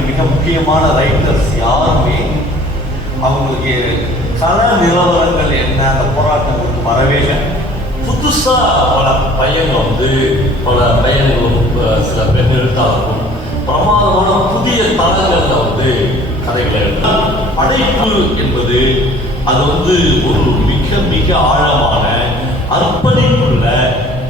தமிழின் மிக முக்கியமான ரைட்டர்ஸ் யாருமே அவங்களுக்கு கள நிலவரங்கள் என்ன, அந்த போராட்டங்களுக்கு வரவே இல்லை. புதுசாக பல பையன்களும் சில பெண் எழுத்தாளர்களும் பிரமாதமான புதிய தளங்களில் கதைகளை எழுதினார். படைப்பு என்பது அது ஒரு மிக மிக ஆழமான அர்ப்பணிப்புள்ள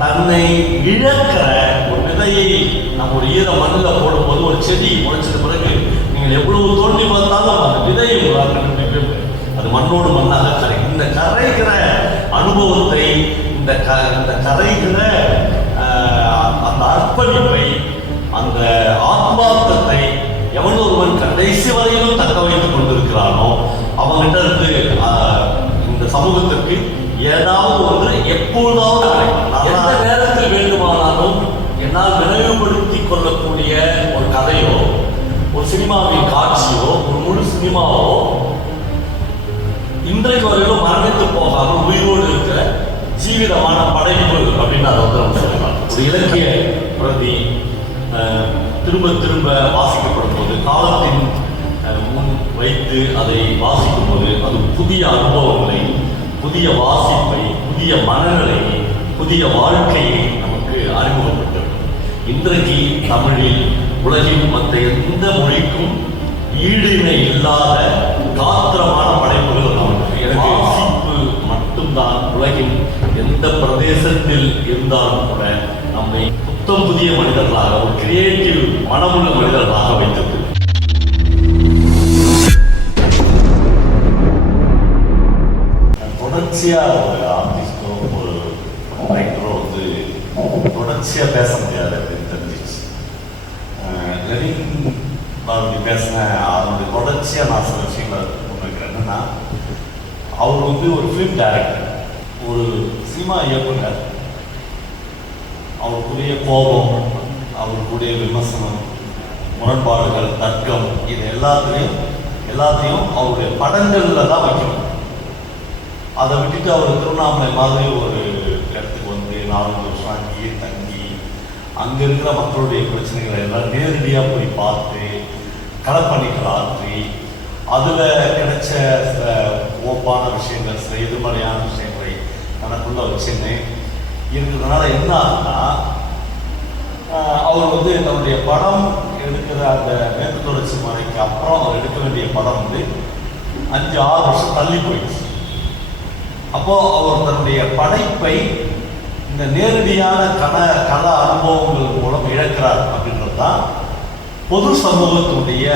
தன்னை இழக்கிற ஒரு விதையை நம்முடைய ஈர மண்ணில் போடும்போது ஒரு செடி முளைச்சது பிறகு நீங்கள் எவ்வளவு தோண்டி பார்த்தாலும் அந்த விதையை கண்டுபிடிக்கவே அது மண்ணோடு மண்ணாக கரை. இந்த கரைகிற அனுபவத்தை, இந்த கரைகிற அந்த அர்ப்பணிப்பை, அந்த ஆத்மார்த்தத்தை எவன் ஒருவன் கடைசி வரையிலும் தக்க வைத்துக் கொண்டிருக்கிறானோ அவங்கிட்ட இருந்து இந்த சமூகத்திற்கு ஏதாவது ஒன்று எப்பொழுதாவது எந்த நேரத்தில் வேண்டுமானாலும் என்னால் நினைவுபடுத்திக் கொள்ளக்கூடிய ஒரு கதையோ, ஒரு சினிமாவின் காட்சியோ, ஒரு முழு சினிமாவோ இன்றைக்கு வரையிலும் மரணித்து போகாமல் உயிரோடு இருக்கிற ஜீவிதமான படைப்பு அப்படின்னு அதை நம்ம சொல்லலாம். ஒரு இலக்கிய பிரதி திரும்ப திரும்ப வாசிக்கப்படும் போது, காலத்தின் முன் வைத்து அதை வாசிக்கும் போது அது புதிய அனுபவங்களை, புதிய வாசிப்பை, புதிய மனநிலையை, புதிய வாழ்க்கையை நமக்கு அறிமுகப்பட்டது. இன்றைக்கு தமிழில் உலகின் மற்ற எந்த மொழிக்கும் ஈடிணை இல்லாத காத்திரமான படைப்புகள் நமக்கு. எனக்கு வாசிப்பு மட்டும்தான் உலகின் எந்த பிரதேசத்தில் இருந்தாலும் கூட நம்மை புத்தம் புதிய மனிதர்களாக, ஒரு கிரியேட்டிவ் மனமுள்ள மனிதர்களாக வைத்தது. தொடர்ச்சியாக ஒரு ஆர்டிஸ்டோ ஒரு ரைட்டரோ தொடர்ச்சியாக பேச முடியாது அப்படின்னு தெரிஞ்சிச்சு. லெனின் பாரதி பேசினேன், அதனுடைய தொடர்ச்சியாக நான் சில விஷயங்களை முன்வைக்கிறேன். என்னன்னா, அவர் ஒரு ஃபிலிம் டைரக்டர், ஒரு சினிமா இயக்குனர். அவருக்குரிய கோபம், அவருக்குரிய விமர்சனம், முரண்பாடுகள், தர்க்கம், இது எல்லாத்தையும் அவருடைய படங்களில் தான் வைக்கணும். அதை விட்டுட்டு அவர் திருவண்ணாமலை மாதிரி ஒரு இடத்துக்கு 4 வருஷம் அங்கேயே தங்கி அங்கே இருக்கிற மக்களுடைய பிரச்சனைகளை எல்லாம் நேரடியாக போய் பார்த்து களப்பணிகள் ஆற்றி அதில் கிடைச்ச சில ஓப்பான விஷயங்கள், சில எதிர்மறையான விஷயங்களை தனக்குள்ள வச்சுன்னு இருக்கிறதுனால என்ன ஆகுதுன்னா, அவர் தன்னுடைய படம் எடுக்கிற அந்த மேற்கு தொடர்ச்சி மலைக்கு அப்புறம் அவர் எடுக்க வேண்டிய படம் 5-6 வருஷம் தள்ளி போயிடுச்சு. அப்போது அவர் தன்னுடைய படைப்பை இந்த நேரடியான கல அனுபவங்கள் மூலம் இழக்கிறார் அப்படின்றது தான் பொது சமூகத்தினுடைய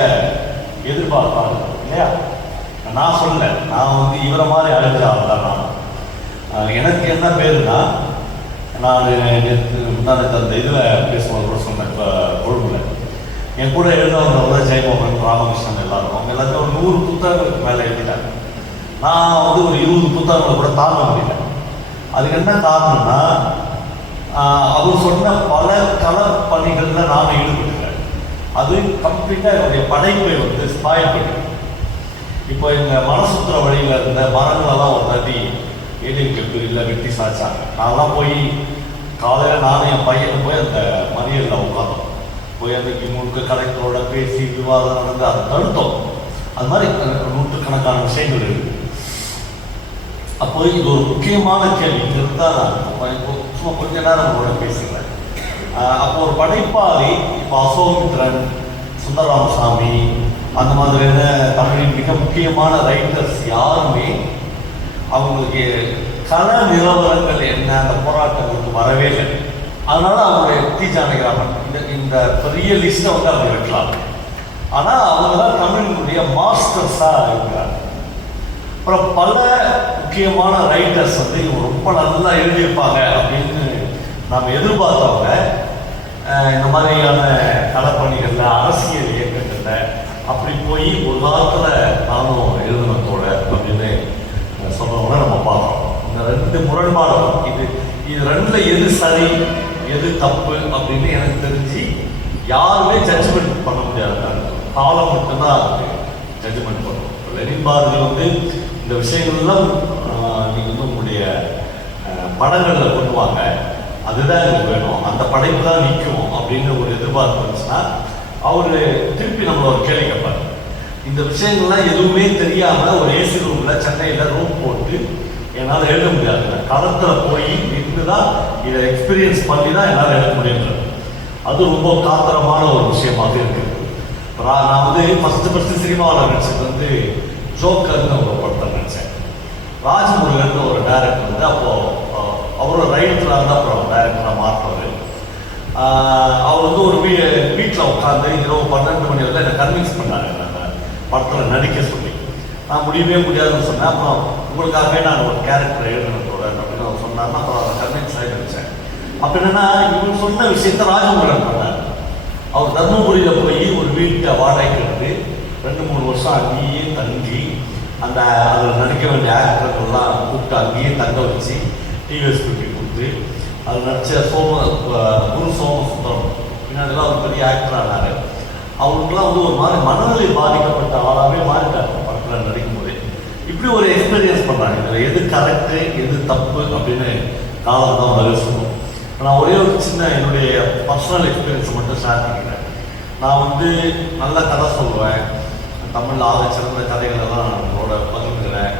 எதிர்பார்ப்பாக இல்லையா? நான் சொல்ல, நான் இவரை மாதிரி அழைச்ச ஆள் தான். எனக்கு என்ன பேருனா, நான் நேற்று அந்த இதில் பேசும்போது கூட சொன்னேன். இப்போ கொழும்புல என் கூட எழுதவங்க ஜெயமோகன், ராமகிருஷ்ணன் எல்லாரும் அவங்க எல்லாத்தையும் ஒரு 100 புத்தகங்களுக்கு மேலே எழுதிட்டாங்க. நான் ஒரு 20 புத்தகங்களை கூட தாங்க முடியல. அதுக்கு என்ன காரணம்னா, அவர் சொன்ன பல களப்பணிகளில் நான் ஈடுபட்டுக்கிறேன். அது கம்ப்ளீட்டாக என்னுடைய படைப்பை ஸ்பாயில் பண்ணி. இப்போ எங்கள் மனசுத்துற வழியில் இருந்த மரங்களெல்லாம் ஒரு தாட்டி இல்லை வெட்டி சாய்ச்சாங்க. நான்லாம் போய் காலையில் நானும் என் பையனை போய் அந்த மறியலில் உட்காந்தோம். போய் அந்த முழுக்க கலெக்டரோட பேசி விவாதம் நடந்து அதை தடுத்தோம். அது மாதிரி நூற்றுக்கணக்கான விஷயங்கள் இருக்குது. அப்போ இது ஒரு முக்கியமான கேள்வி இருந்தால் நான் சும்மா கொஞ்ச நேரம் அவங்களோட பேசுகிறேன். அப்போ ஒரு படைப்பாளி, இப்போ அசோகமித்ரன், சுந்தரராமசாமி, அந்த மாதிரியான தமிழின் மிக முக்கியமான ரைட்டர்ஸ் யாருமே அவங்களுக்கு கள நிலவரங்கள் என்ன, அந்த போராட்டங்களுக்கு வரவே இல்லை. அதனால அவங்களுடைய டி ஜானகிராமன் இந்த பெரிய லிஸ்ட்டை அப்படி வைக்கலாம். ஆனால் அவங்க தான் தமிழினுடைய மாஸ்டர்ஸாக இருக்கிறாங்க. அப்புறம் பல முக்கியமான ரைட்டர்ஸ் ரொம்ப நல்லா எழுதியிருப்பாங்க அப்படின்னு நாம் எதிர்பார்த்தவங்க இந்த மாதிரியான களப்பணிகளில், அரசியல் இயக்கங்களில் அப்படி போய் ஒரு காலத்தில் நானும் எழுதினத்தோட அப்படின்னு சொல்கிறவங்கள நம்ம பார்க்குறோம். இந்த 2 முரண்பாடும் இது 2ல் எது சரி எது தப்பு அப்படின்னு எனக்கு தெரிஞ்சு யாருமே ஜட்ஜ்மெண்ட் பண்ண முடியாது. காலம் மட்டும்தான் ஜட்ஜ்மெண்ட் பண்ணும். லெனின் பாரதி இந்த விஷயங்கள்லாம் நீங்கள் உங்களுடைய படங்களில் கொண்டு வாங்க, அதுதான் எனக்கு வேணும், அந்த படைப்பு தான் நிற்கும் அப்படின்னு ஒரு எதிர்பார்ப்பு இருந்துச்சுன்னா அவரு திருப்பி நம்மள ஒரு கேள்வி கேட்பார். இந்த விஷயங்கள்லாம் எதுவுமே தெரியாம ஒரு ஏசி ரூம்ல சென்னையில ரூம் போட்டு என்னால் எழுத முடியாது. களத்துல போய் நின்று தான் இதை எக்ஸ்பீரியன்ஸ் பண்ணி தான் என்னால் எழுத முடியுன்றது. அது ரொம்ப காத்திரமான ஒரு விஷயமாக இருக்குது. நான் வந்து ஃபர்ஸ்ட் சினிமாவில் நடிச்சது வந்து ஜோக்கர்னு ஒரு படத்தை நடித்தேன். ராஜமுருகன் ஒரு டைரக்டர் வந்து அப்போ அவரோட ரைட்டராக இருந்தால் அப்புறம் டைரக்டராக மாற்றுவார். அவர் வந்து ஒரு வீட்டில் உட்காந்து இரவு 12 மணி வரை என்னை கன்வின்ஸ் பண்ணாங்க அந்த படத்தில் நடிக்க சொல்லி. நான் முடியவே முடியாதுன்னு சொன்னேன். அப்புறம் உங்களுக்காகவே நான் ஒரு கேரக்டர் எழுதணும் போகிறேன் அப்படின்னு அவர் சொன்னார்னா அப்புறம் அதை கன்வின்ஸ் ஆகி நடித்தேன். அப்போ என்னென்னா இவர் சொன்ன விஷயத்த ராஜமுருகன் பண்ணார். அவர் தர்மபுரியில் போய் ஒரு வீட்டை வாடகைக்கு எடுத்து 2-3 வருஷம் அங்கேயே தங்கி அந்த அதில் நடிக்க வேண்டிய ஆக்டர்கள்லாம் கூப்பிட்டு அங்கேயே தங்க வச்சு டிவிஎஸ் குட்டி கொடுத்து அதில் நடித்த குரு சோமசுந்தரம் பின்னாடிலாம் ஒரு பெரிய ஆக்டர் ஆனார். அவங்களுக்குலாம் வந்து ஒரு மாதிரி மனநிலை பாதிக்கப்பட்ட ஆளாகவே மாறிட்டார் படத்தில் நடிக்கும்போது. இப்படி ஒரு எக்ஸ்பீரியன்ஸ் பண்ணுறாங்க. இதில் எது கரெக்டு எது தப்பு அப்படின்னு காலம் தான் பதில் சொல்லணும். நான் ஒரே ஒரு சின்ன என்னுடைய பர்சனல் எக்ஸ்பீரியன்ஸை மட்டும் ஷேர் பண்ணிக்கிறேன். நான் வந்து நல்ல கதை சொல்லுவேன், தமிழில் ஆக சிறந்த கதைகளெல்லாம் நான் நம்மளோட பகிர்ந்துக்கிறேன்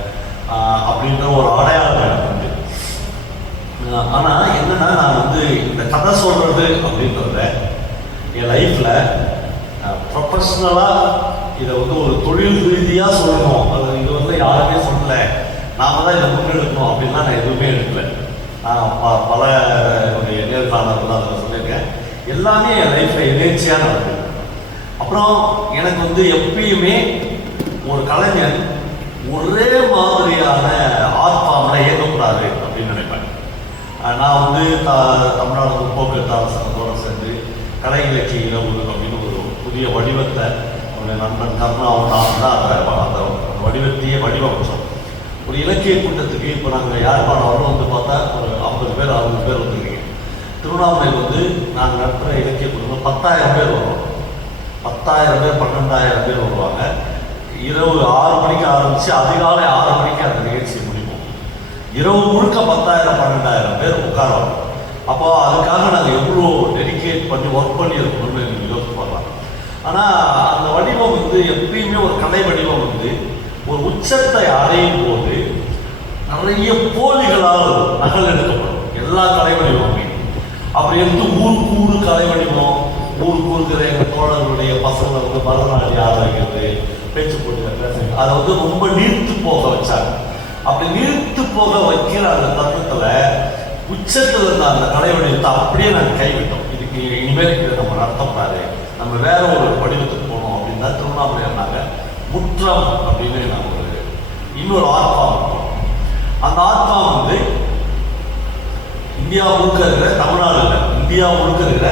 அப்படின்ற ஒரு அடையாளம் எனக்கு உண்டு. ஆனால் என்னென்னா நான் வந்து இந்த கதை சொல்கிறது அப்படின்றத என் லைஃப்பில் ப்ரொஃபஷ்னலாக இதை வந்து ஒரு தொழில் ரீதியாக சொல்லணும், அது இது வந்து யாருமே சொல்லலை, நாம தான் இதை முன்னெடுக்கணும் அப்படின்லாம் நான் எதுவுமே எடுக்கலை. நான் பல என்னுடைய நேர்காணல்கள் அதில் சொல்லியிருக்கேன். எல்லாமே என் லைஃப்பில் எதேர்ச்சியாக நடக்குது. அப்புறம் எனக்கு வந்து எப்பயுமே ஒரு கலைஞன் ஒரே மாதிரியான ஆர்ட் ஃபார்மில் இயக்கக்கூடாது அப்படின்னு நினைப்பேன். நான் வந்து தமிழ்நாடு முற்போக்கு அரசாங்கத்தோடு சேர்ந்து கலை இலக்கிய இரவு அப்படின்னு ஒரு புதிய வடிவத்தை அவருடைய நண்பன் கருணாவும் நான் தான் அந்த வடிவத்தையே வடிவமைச்சோம். ஒரு இலக்கிய கூட்டத்துக்கு இப்போ நாங்கள் யாழ்ப்பாணம் வரணும் வந்து பார்த்தா ஒரு 50 பேர் 60 பேர் வந்துருக்கீங்க. திருவண்ணாமலையில் வந்து நாங்கள் நடத்துகிற இலக்கிய கூட்டம் 10,000 பேர் வரும். 10,000 பேர் 12,000 பேர் வருவாங்க. இரவு 6 மணிக்கு ஆரம்பித்து அதிகாலை 6 மணிக்கு அந்த நிகழ்ச்சியை முடிப்போம். இரவு முழுக்க 10,000 12,000 பேர் உட்காருவாங்க. அப்போ அதுக்காக நாங்கள் எவ்வளோ டெடிகேட் பண்ணி ஒர்க் பண்ணி இருக்கணும்னு நீங்கள் யோசிச்சு பார்க்கலாம். ஆனால் அந்த வடிவம் வந்து எப்பயுமே ஒரு கலை வடிவம் வந்து ஒரு உச்சத்தை அடையும் போது நிறைய போலிகளால் நகல் எடுக்கப்படும் எல்லா கலை வடிவமுமே. அப்படி எடுத்து ஊருக்கு கலை வடிவம், ஊருக்கு இருக்கிற எங்கள் தோழர்களுடைய பசங்களை வந்து பரதநாட்டியம் ஆதரிக்கிறது, பேச்சு போட்டியில் பேசுறது, அதை வந்து ரொம்ப நீர்த்து போக வச்சாங்க. அப்படி நீர்த்து போக வைக்கிற அந்த தருணத்தில் உச்சத்தில் இருந்த அந்த கலை வடிவத்தை அப்படியே நாங்கள் கைவிட்டோம். இதுக்கு இனிமேல் இதை நம்ம நடத்தக்கூடாது, நம்ம வேற ஒரு வடிவத்துக்கு போகணும் அப்படின்னு தான் திருவண்ணாமலை இருந்தாங்க. முற்றம் அப்படின்னு நான் இன்னொரு ஆர்ட் ஃபார்ம் இருக்கோம். அந்த ஆர்ட் ஃபார்ம் வந்து இந்தியா முழுக்க இருக்கிற, தமிழ்நாடு இல்லை இந்தியா முழுக்க இருக்கிற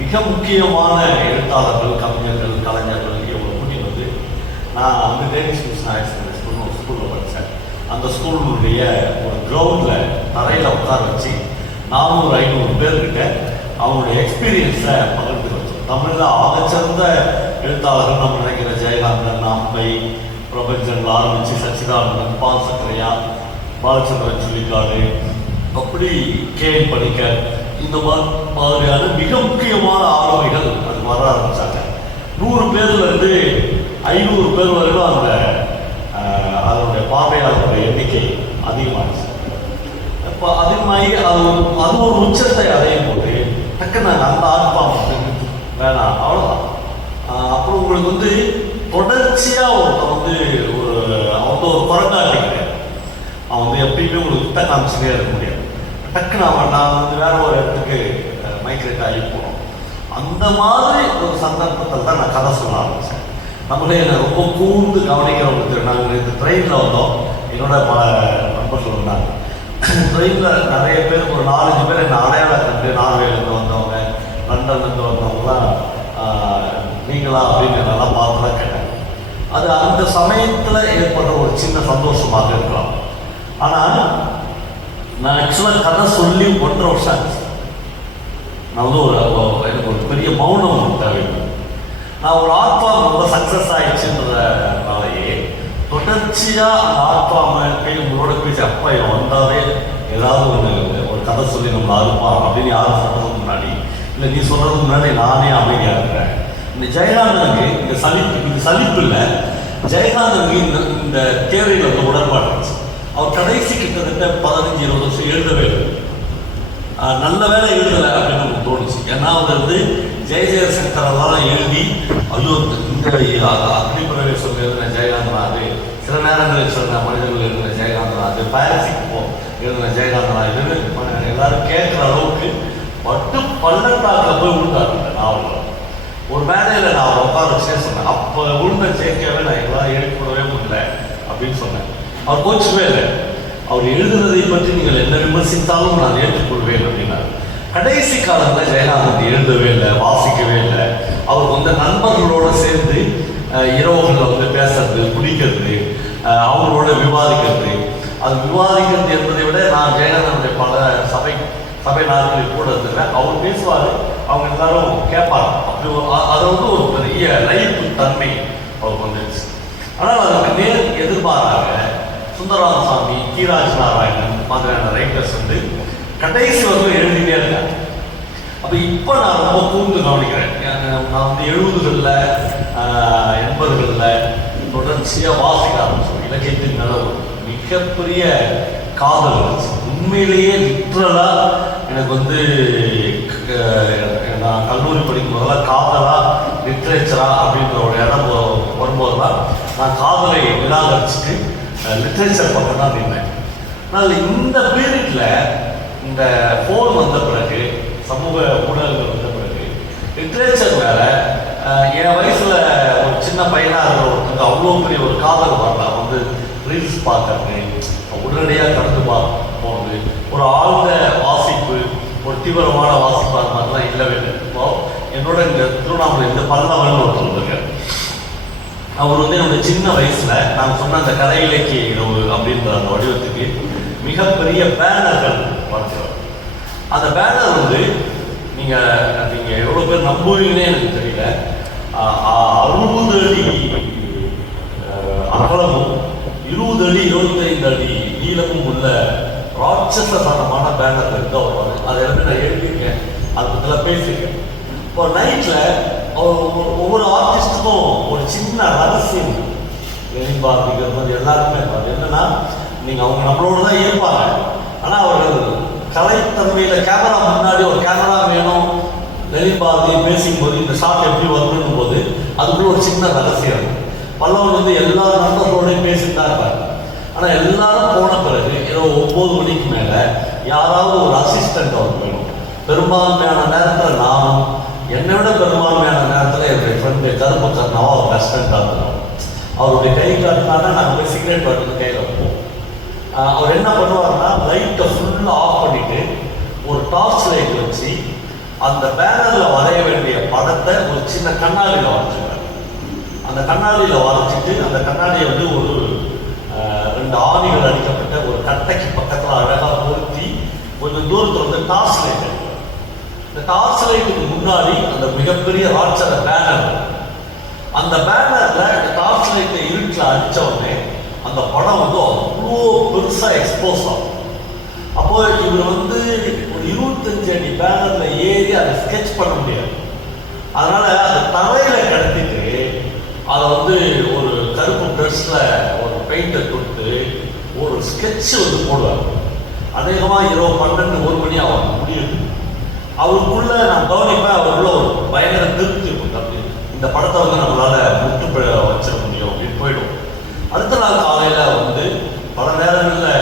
மிக முக்கியமான எழுத்தாளர்கள், கவிஞர்கள், கலைஞர்கள் இவ்வளோ கூட்டி வந்து நான் வந்து டேனிஷ் மிஷன் ஹையர் ஸ்கூல்னு ஒரு ஸ்கூலில் படித்தேன். அந்த ஸ்கூலுடைய ஒரு கிரவுண்டில் தரையில் உட்கார வச்சு 400-500 பேர்கிட்ட அவங்களுடைய எக்ஸ்பீரியன்ஸை பகிர்ந்து வச்சோம். தமிழில் ஆகச்சிறந்த எழுத்தாளர்கள் நம்ம நினைக்கிற ஜெயகாந்தன், அம்பை, பிரபஞ்சன் ஆரம்பித்து சச்சிதானந்தன், பால் சக்கரையா, பாலச்சந்திரன் சுழிக்காடு, அப்படி கேஎன் பணிக்கர், இந்த மாதிரியான மிக முக்கியமான ஆளுமைகள் அது வர ஆரம்பித்தாங்க. 100 பேர்லேருந்து 500 பேர் வரைக்கும் அந்த அதனுடைய பார்வையாளர்களுடைய எண்ணிக்கை அதிகமாகிடுச்சு. இப்போ அதிகமாகி அது ஒரு உச்சத்தை அடையும் போது டக்குன்னு அந்த ஆர்ப்பாம் வேணாம் அவ்வளோதான். அப்புறம் உங்களுக்கு வந்து தொடர்ச்சியாக ஒருத்தர் வந்து அவன் ஒரு குரங்காட்டி கிடையாது. அவன் வந்து எப்பயுமே உங்களுக்கு கிட்ட காமிச்சுட்டே இருக்க முடியாது. டக்குன்னு நான் வந்து வேற ஒரு இடத்துக்கு மைக்ரேட் ஆகி போனோம். அந்த மாதிரி ஒரு சந்தர்ப்பத்தில் தான் நான் கதை சொல்ல ஆரம்பித்தேன். நம்மளே என்னை ரொம்ப கூர்ந்து கவனிக்கிறவங்களுக்கு நாங்கள் இந்த ட்ரெயினில் வந்தோம். என்னோட பல நண்பர்கள் வந்தாங்க. ட்ரெயினில் நிறைய பேர் ஒரு 4-5 பேர் என்னை அடையாளம் கண்டு நார்வேலேருந்து வந்தவங்க, லண்டன்லேருந்து வந்தவங்களாம் நீங்களா அப்படின்னு நல்லா பார்த்து தான் கேட்டேன். அது அந்த சமயத்தில் ஏற்படுற ஒரு சின்ன சந்தோஷமாக இருக்கலாம். ஆனால் நான் ஆக்சுவலாக கதை சொல்லி 1.5 வருஷம் ஆச்சு. நான் வந்து எனக்கு ஒரு பெரிய மௌனம் தேவைப்படும். நான் ஒரு ஆர்ட் ஃபார்ம் ரொம்ப சக்ஸஸ் ஆகிடுச்சுன்றதுனாலேயே தொடர்ச்சியாக அந்த ஆர்ட் ஃபார்மை உங்களோட பேசி அப்பா இவன் வந்தாலே ஏதாவது ஒரு கதை சொல்லி நம்மளை அறுப்பான் அப்படின்னு யாரும் சொல்கிறதுக்கு முன்னாடி, இல்லை நீ சொல்கிறதுக்கு முன்னாடி நானே அமைதியாக இருக்கிறேன் இந்த ஜெயகாந்தனுக்கு இது சலிப்பு இல்லை, ஜெயகாந்தனுக்கு இந்த தேவையில் வந்து உடன்பாடு இருந்துச்சு. அவர் கடைசி கிட்டத்தட்ட 15-20 வருஷம் எழுதவே இல்லை. நல்ல வேலை எழுதலை அப்படின்னு நமக்கு தோணுச்சு. ஏன்னா அவர் வந்து ஜெயசங்கரெல்லாம் எழுதி ஐயோ இந்த அக்னிபுரவே சொல்லி எழுதின ஜெயகாந்தனாது, சில நேரங்களில் சொன்ன மனிதர்கள் எழுதின ஜெயகாந்தனாது, பாரசிக்கு எழுதின ஜெயகாந்தனா இதுன்னு எல்லாரும் கேட்குற அளவுக்கு பட்டு பள்ளத்தாக்கில் போய் விழுந்தார் இந்த நாவலில். ஒரு மேடையில் நான் உட்கார வச்சே சொன்னேன், அப்போ விழுந்த ஜெயிக்கவே நான் எங்களால் எழுப்பிவிடவே முடியல அப்படின்னு சொன்னேன். அவர் கோச்சுவே இல்லை. அவர் எழுதுனதை பற்றி நீங்கள் என்ன விமர்சித்தாலும் நான் ஏற்றுக்கொள்வேன் அப்படின்னாரு. கடைசி காலத்தில் ஜெயகாந்தன் எழுதவே இல்லை, வாசிக்கவே இல்லை. அவர் வந்து நண்பர்களோடு சேர்ந்து இரவுகளில் வந்து பேசுறது, குடிக்கிறது, அவங்களோட விவாதிக்கிறது. அது விவாதிக்கிறது என்பதை விட நான் ஜெயகாந்தனுடைய பல சபை நாட்களில் கூட இருந்தேன். அவர் பேசுவார், அவங்க எல்லாரும் கேட்பாங்க. அப்படி அதை வந்து ஒரு பெரிய லைஃப் தன்மை அவருக்கு வந்துருச்சு. ஆனால் அதுக்கு நேர் எதிர்பாராக சுந்தரராமசாமி, கீராஜ் நாராயணன் மாதிரியான ரைட்டர்ஸ் வந்து கடைசி வந்து எழுதிட்டே இருக்காங்க. அப்போ இப்போ நான் ரொம்ப கூர்ந்து கவனிக்கிறேன். நான் வந்து 70களில் 80களில் தொடர்ச்சியாக வாசிக்க ஆரம்பிச்சோம். இலக்கியத்தின் நிலவு மிகப்பெரிய காதல் இருந்துச்சு. உண்மையிலேயே லிட்ரலாக எனக்கு வந்து நான் கல்லூரி படிக்கும் போதெல்லாம் காதலா லிட்ரேச்சரா அப்படின்ற ஒரு இடம் வரும்போது தான் நான் காதலை நிராகரிச்சுட்டு லிட்ரேச்சர் பக்கம் தான் நின்றேன். ஆனால் இந்த பீரியட்ல இந்த ஃபோன் வந்த பிறகு, சமூக ஊடகங்கள் வந்த பிறகு லிட்ரேச்சர் வேற என் வயசுல ஒரு சின்ன பையனாக இருக்கிற ஒருத்தங்க அவ்வளோ பெரிய ஒரு காதல் வரலாம் வந்து ரீல்ஸ் பார்க்கறது, உடனடியாக கடந்து போகிறது, ஒரு ஆழ்ந்த வாசிப்பு, ஒரு தீவிரமான வாசிப்பு அது மாதிரிலாம் இல்லவே இல்லை. இப்போ என்னோட இந்த திருவண்ணாமலை இந்த பல்லவன் ஒருத்தர் இருக்கார். அவர் வந்து என்னுடைய சின்ன வயசுல நான் சொன்ன அந்த கலை இலக்கிய இரவு அப்படின்ற அந்த வடிவத்துக்கு மிகப்பெரிய பேனர்கள் வரைஞ்சார். அந்த பேனர் வந்து நீங்க எவ்வளவு பேர் நம்புவீங்கன்னே எனக்கு தெரியல. 60 அடி அகலமும் 20 அடி 25 அடி நீளமும் உள்ள ராட்சசமான பேனர் இருக்கு. அவர் அதை வந்து நான் எழுதியிருக்கேன், அது பற்றிலாம் பேசியிருக்கேன். இப்போ நைட்டில் ஒவ்வொரு ஆர்டிஸ்ட்டுக்கும் ஒரு சின்ன ரகசியம் எழுப்பாருங்கிறது மாதிரி எல்லாருக்குமே இருப்பாரு. என்னன்னா நீங்கள் அவங்க நம்மளோட தான் இருப்பாங்க, ஆனால் அவர்கள் கலைத்தன்மையில் கேமரா முன்னாடி ஒரு கேமரா வேணும் வெளிப்பார்வை பேசும்போது இந்த ஷாட் எப்படி வரணும் போது அதுக்குள்ள ஒரு சின்ன ரகசியம். பல்லவன் வந்து எல்லா நண்பர்களோடையும் பேசிட்டு தான் இருப்பார். ஆனால் எல்லாரும் போன பிறகு ஏதோ 9 மணிக்கு மேலே யாராவது ஒரு அசிஸ்டண்ட் அவர் வேணும். பெரும்பான்மையான நேரத்தில் நானும், என்னை விட பெரும்பான்மையான நேரத்தில் என்னுடைய ஃப்ரெண்டு கருப்பு கர்ணாவா அவர் அசிஸ்டண்ட்டாக இருக்கணும். அவருடைய கை காட்டினானா நாங்கள் போய் சிகரெட் வாட்டர் கையில் வைப்போம். அவர் என்ன பண்ணுவார்னா லைட்டை ஃபுல்லாக ஆஃப் பண்ணிவிட்டு ஒரு டார்ச் லைட் வச்சு அந்த பேனரில் வரைய வேண்டிய படத்தை ஒரு சின்ன கண்ணாடியில் வரைஞ்சிடுவார். அந்த கண்ணாடியில் வரைச்சிட்டு அந்த கண்ணாடியை வந்து ஒரு 2 ஆணிகள் அடிக்கப்பட்ட ஒரு கட்டைக்கு பக்கத்தில் அழகாக பொருத்தி கொஞ்சம் தூரத்தில் வந்து டார்ச் லைட் அடிப்பார். இந்த டார்ச் லைட்டுக்கு முன்னாடி அந்த மிகப்பெரிய ராட்சத பேனர், அந்த பேனரில் இந்த டார்ச் லைட்டை இருட்டில் அடித்த உடனே அந்த படம் வந்து அவ்வளோ பெருசாக எக்ஸ்போஸ் ஆகும். அப்போ இவர் வந்து ஒரு 25 அடி பேனர்ல ஏறி அதை ஸ்கெட்ச் பண்ண முடியாது. அதனால அதை தரையில கடத்திட்டு அதை வந்து ஒரு கருப்பு ப்ரஷ்ல ஒரு பெயிண்டை கொடுத்து ஒரு ஸ்கெட்ச் வந்து போடுவார். அநேகமாக இரவு 12-1 மணி ஆகும் முடியுது. அவருக்குள்ள நான் கவனிப்பேன், அவருக்குள்ள ஒரு பயங்கர திருப்தி இருக்கும். அப்படி இந்த படத்தை வந்து நம்மளால முட்டு வச்சிட முடியும் அப்படின்னு போயிடும். அடுத்த நாள் காலையில் வந்து பல நேரங்களில்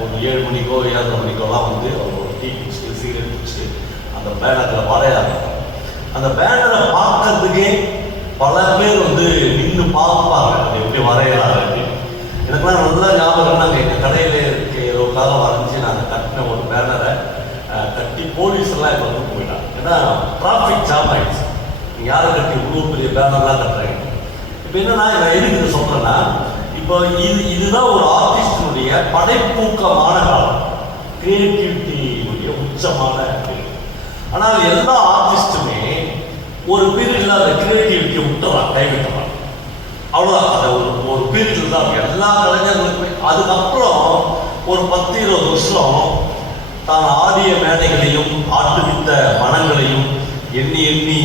ஒரு 7 மணிக்கோ 7:30 மணிக்கோலாம் வந்து அவர் ஒரு டீ குடிச்சுட்டு சிகரெட் குடிச்சுட்டு அந்த பேனரில் வரையாங்க. அந்த பேனரை பார்க்கறதுக்கே பல பேர் வந்து நின்று பார்ப்பாங்க அது எப்படி வரையறாரு அப்படின்னு. எனக்குலாம் நல்லா ஞாபகம், நாங்கள் எங்கள் கடையில் இருக்க ஏதோக்காக வரைஞ்சி நாங்கள் கட்டின ஒரு பேனரை கட்டி போலீஸ் எல்லாம் இப்போ வந்து போயிட்டாங்க. ஏன்னா டிராஃபிக் ஜாம் ஆயிடுச்சு. நீங்கள் யாரை கட்டி இவ்வளோ பெரிய பேனர்லாம் கட்டுறாங்க. இப்போ என்னன்னா நான் எதுக்கு சொல்கிறேன்னா, இப்போ இதுதான் ஒரு ஆர்டிஸ்டினுடைய படைப்பூக்கமான காலம், கிரியேட்டிவிட்டியுடைய உச்சமான. ஆனால் எல்லா ஆர்டிஸ்டுமே ஒரு பீரியட்ல அந்த கிரியேட்டிவிட்டியை விட்டுறான், கைவிட்டுறான். அவ்வளோதான். அதை ஒரு பீரியட்ல தான் எல்லா கலைஞர்களுக்குமே. அதுக்கப்புறம் ஒரு 10-20 வருஷம் தான் ஆடிய மேடைகளையும் ஆட்டுவித்த மனங்களையும் எண்ணி எண்ணி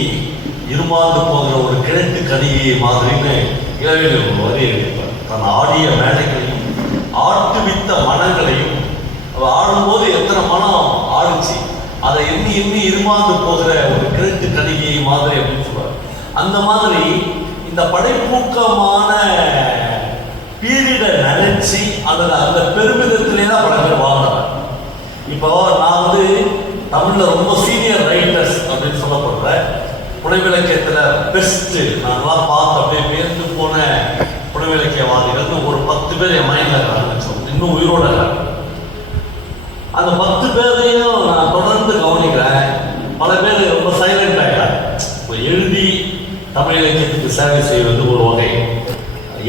இருமாந்து போகிற ஒரு கிழட்டு கனியை மாதிரின்னு இளவேல் ஒரு வரி எழுதியிருப்பார். தன் ஆடிய மேடைகளையும் ஆட்டுவித்த மனங்களையும் ஆடும்போது எத்தனை மனம் ஆடுச்சு, அதை எண்ணி எண்ணி இருமாந்து போகிற ஒரு கிழட்டு கணிகை மாதிரி அப்படின்னு சொல்றாரு. அந்த மாதிரி இந்த படைப்பூக்கமான பீரியடை நினைச்சு அல்லது அந்த பெருமிதத்திலே தான் பல பேர் வாழ்ந்தாங்க. இப்போ நான் வந்து தமிழ்ல ரொம்ப சீனியர் ரைட்டர்ஸ் அப்படின்னு சொல்லப்படுற புனைவிலக்கியத்துல பெஸ்ட் நான்லாம் பார்த்து அப்படியே பேர்ந்து போன புனைவிலக்கியவாதிகள் ஒரு 10 பேர் என் மைண்ட்ல இருக்காங்கன்னு சொல்லுவேன். இன்னும் உயிரோட இருக்காங்க. அந்த 10 பேரையும் நான் தொடர்ந்து கவனிக்கிறேன். பல பேர் ரொம்ப சைலண்ட் ஆகிறாங்க. எழுதி தமிழ் இலக்கியத்துக்கு சேவை செய்வது ஒரு வகை,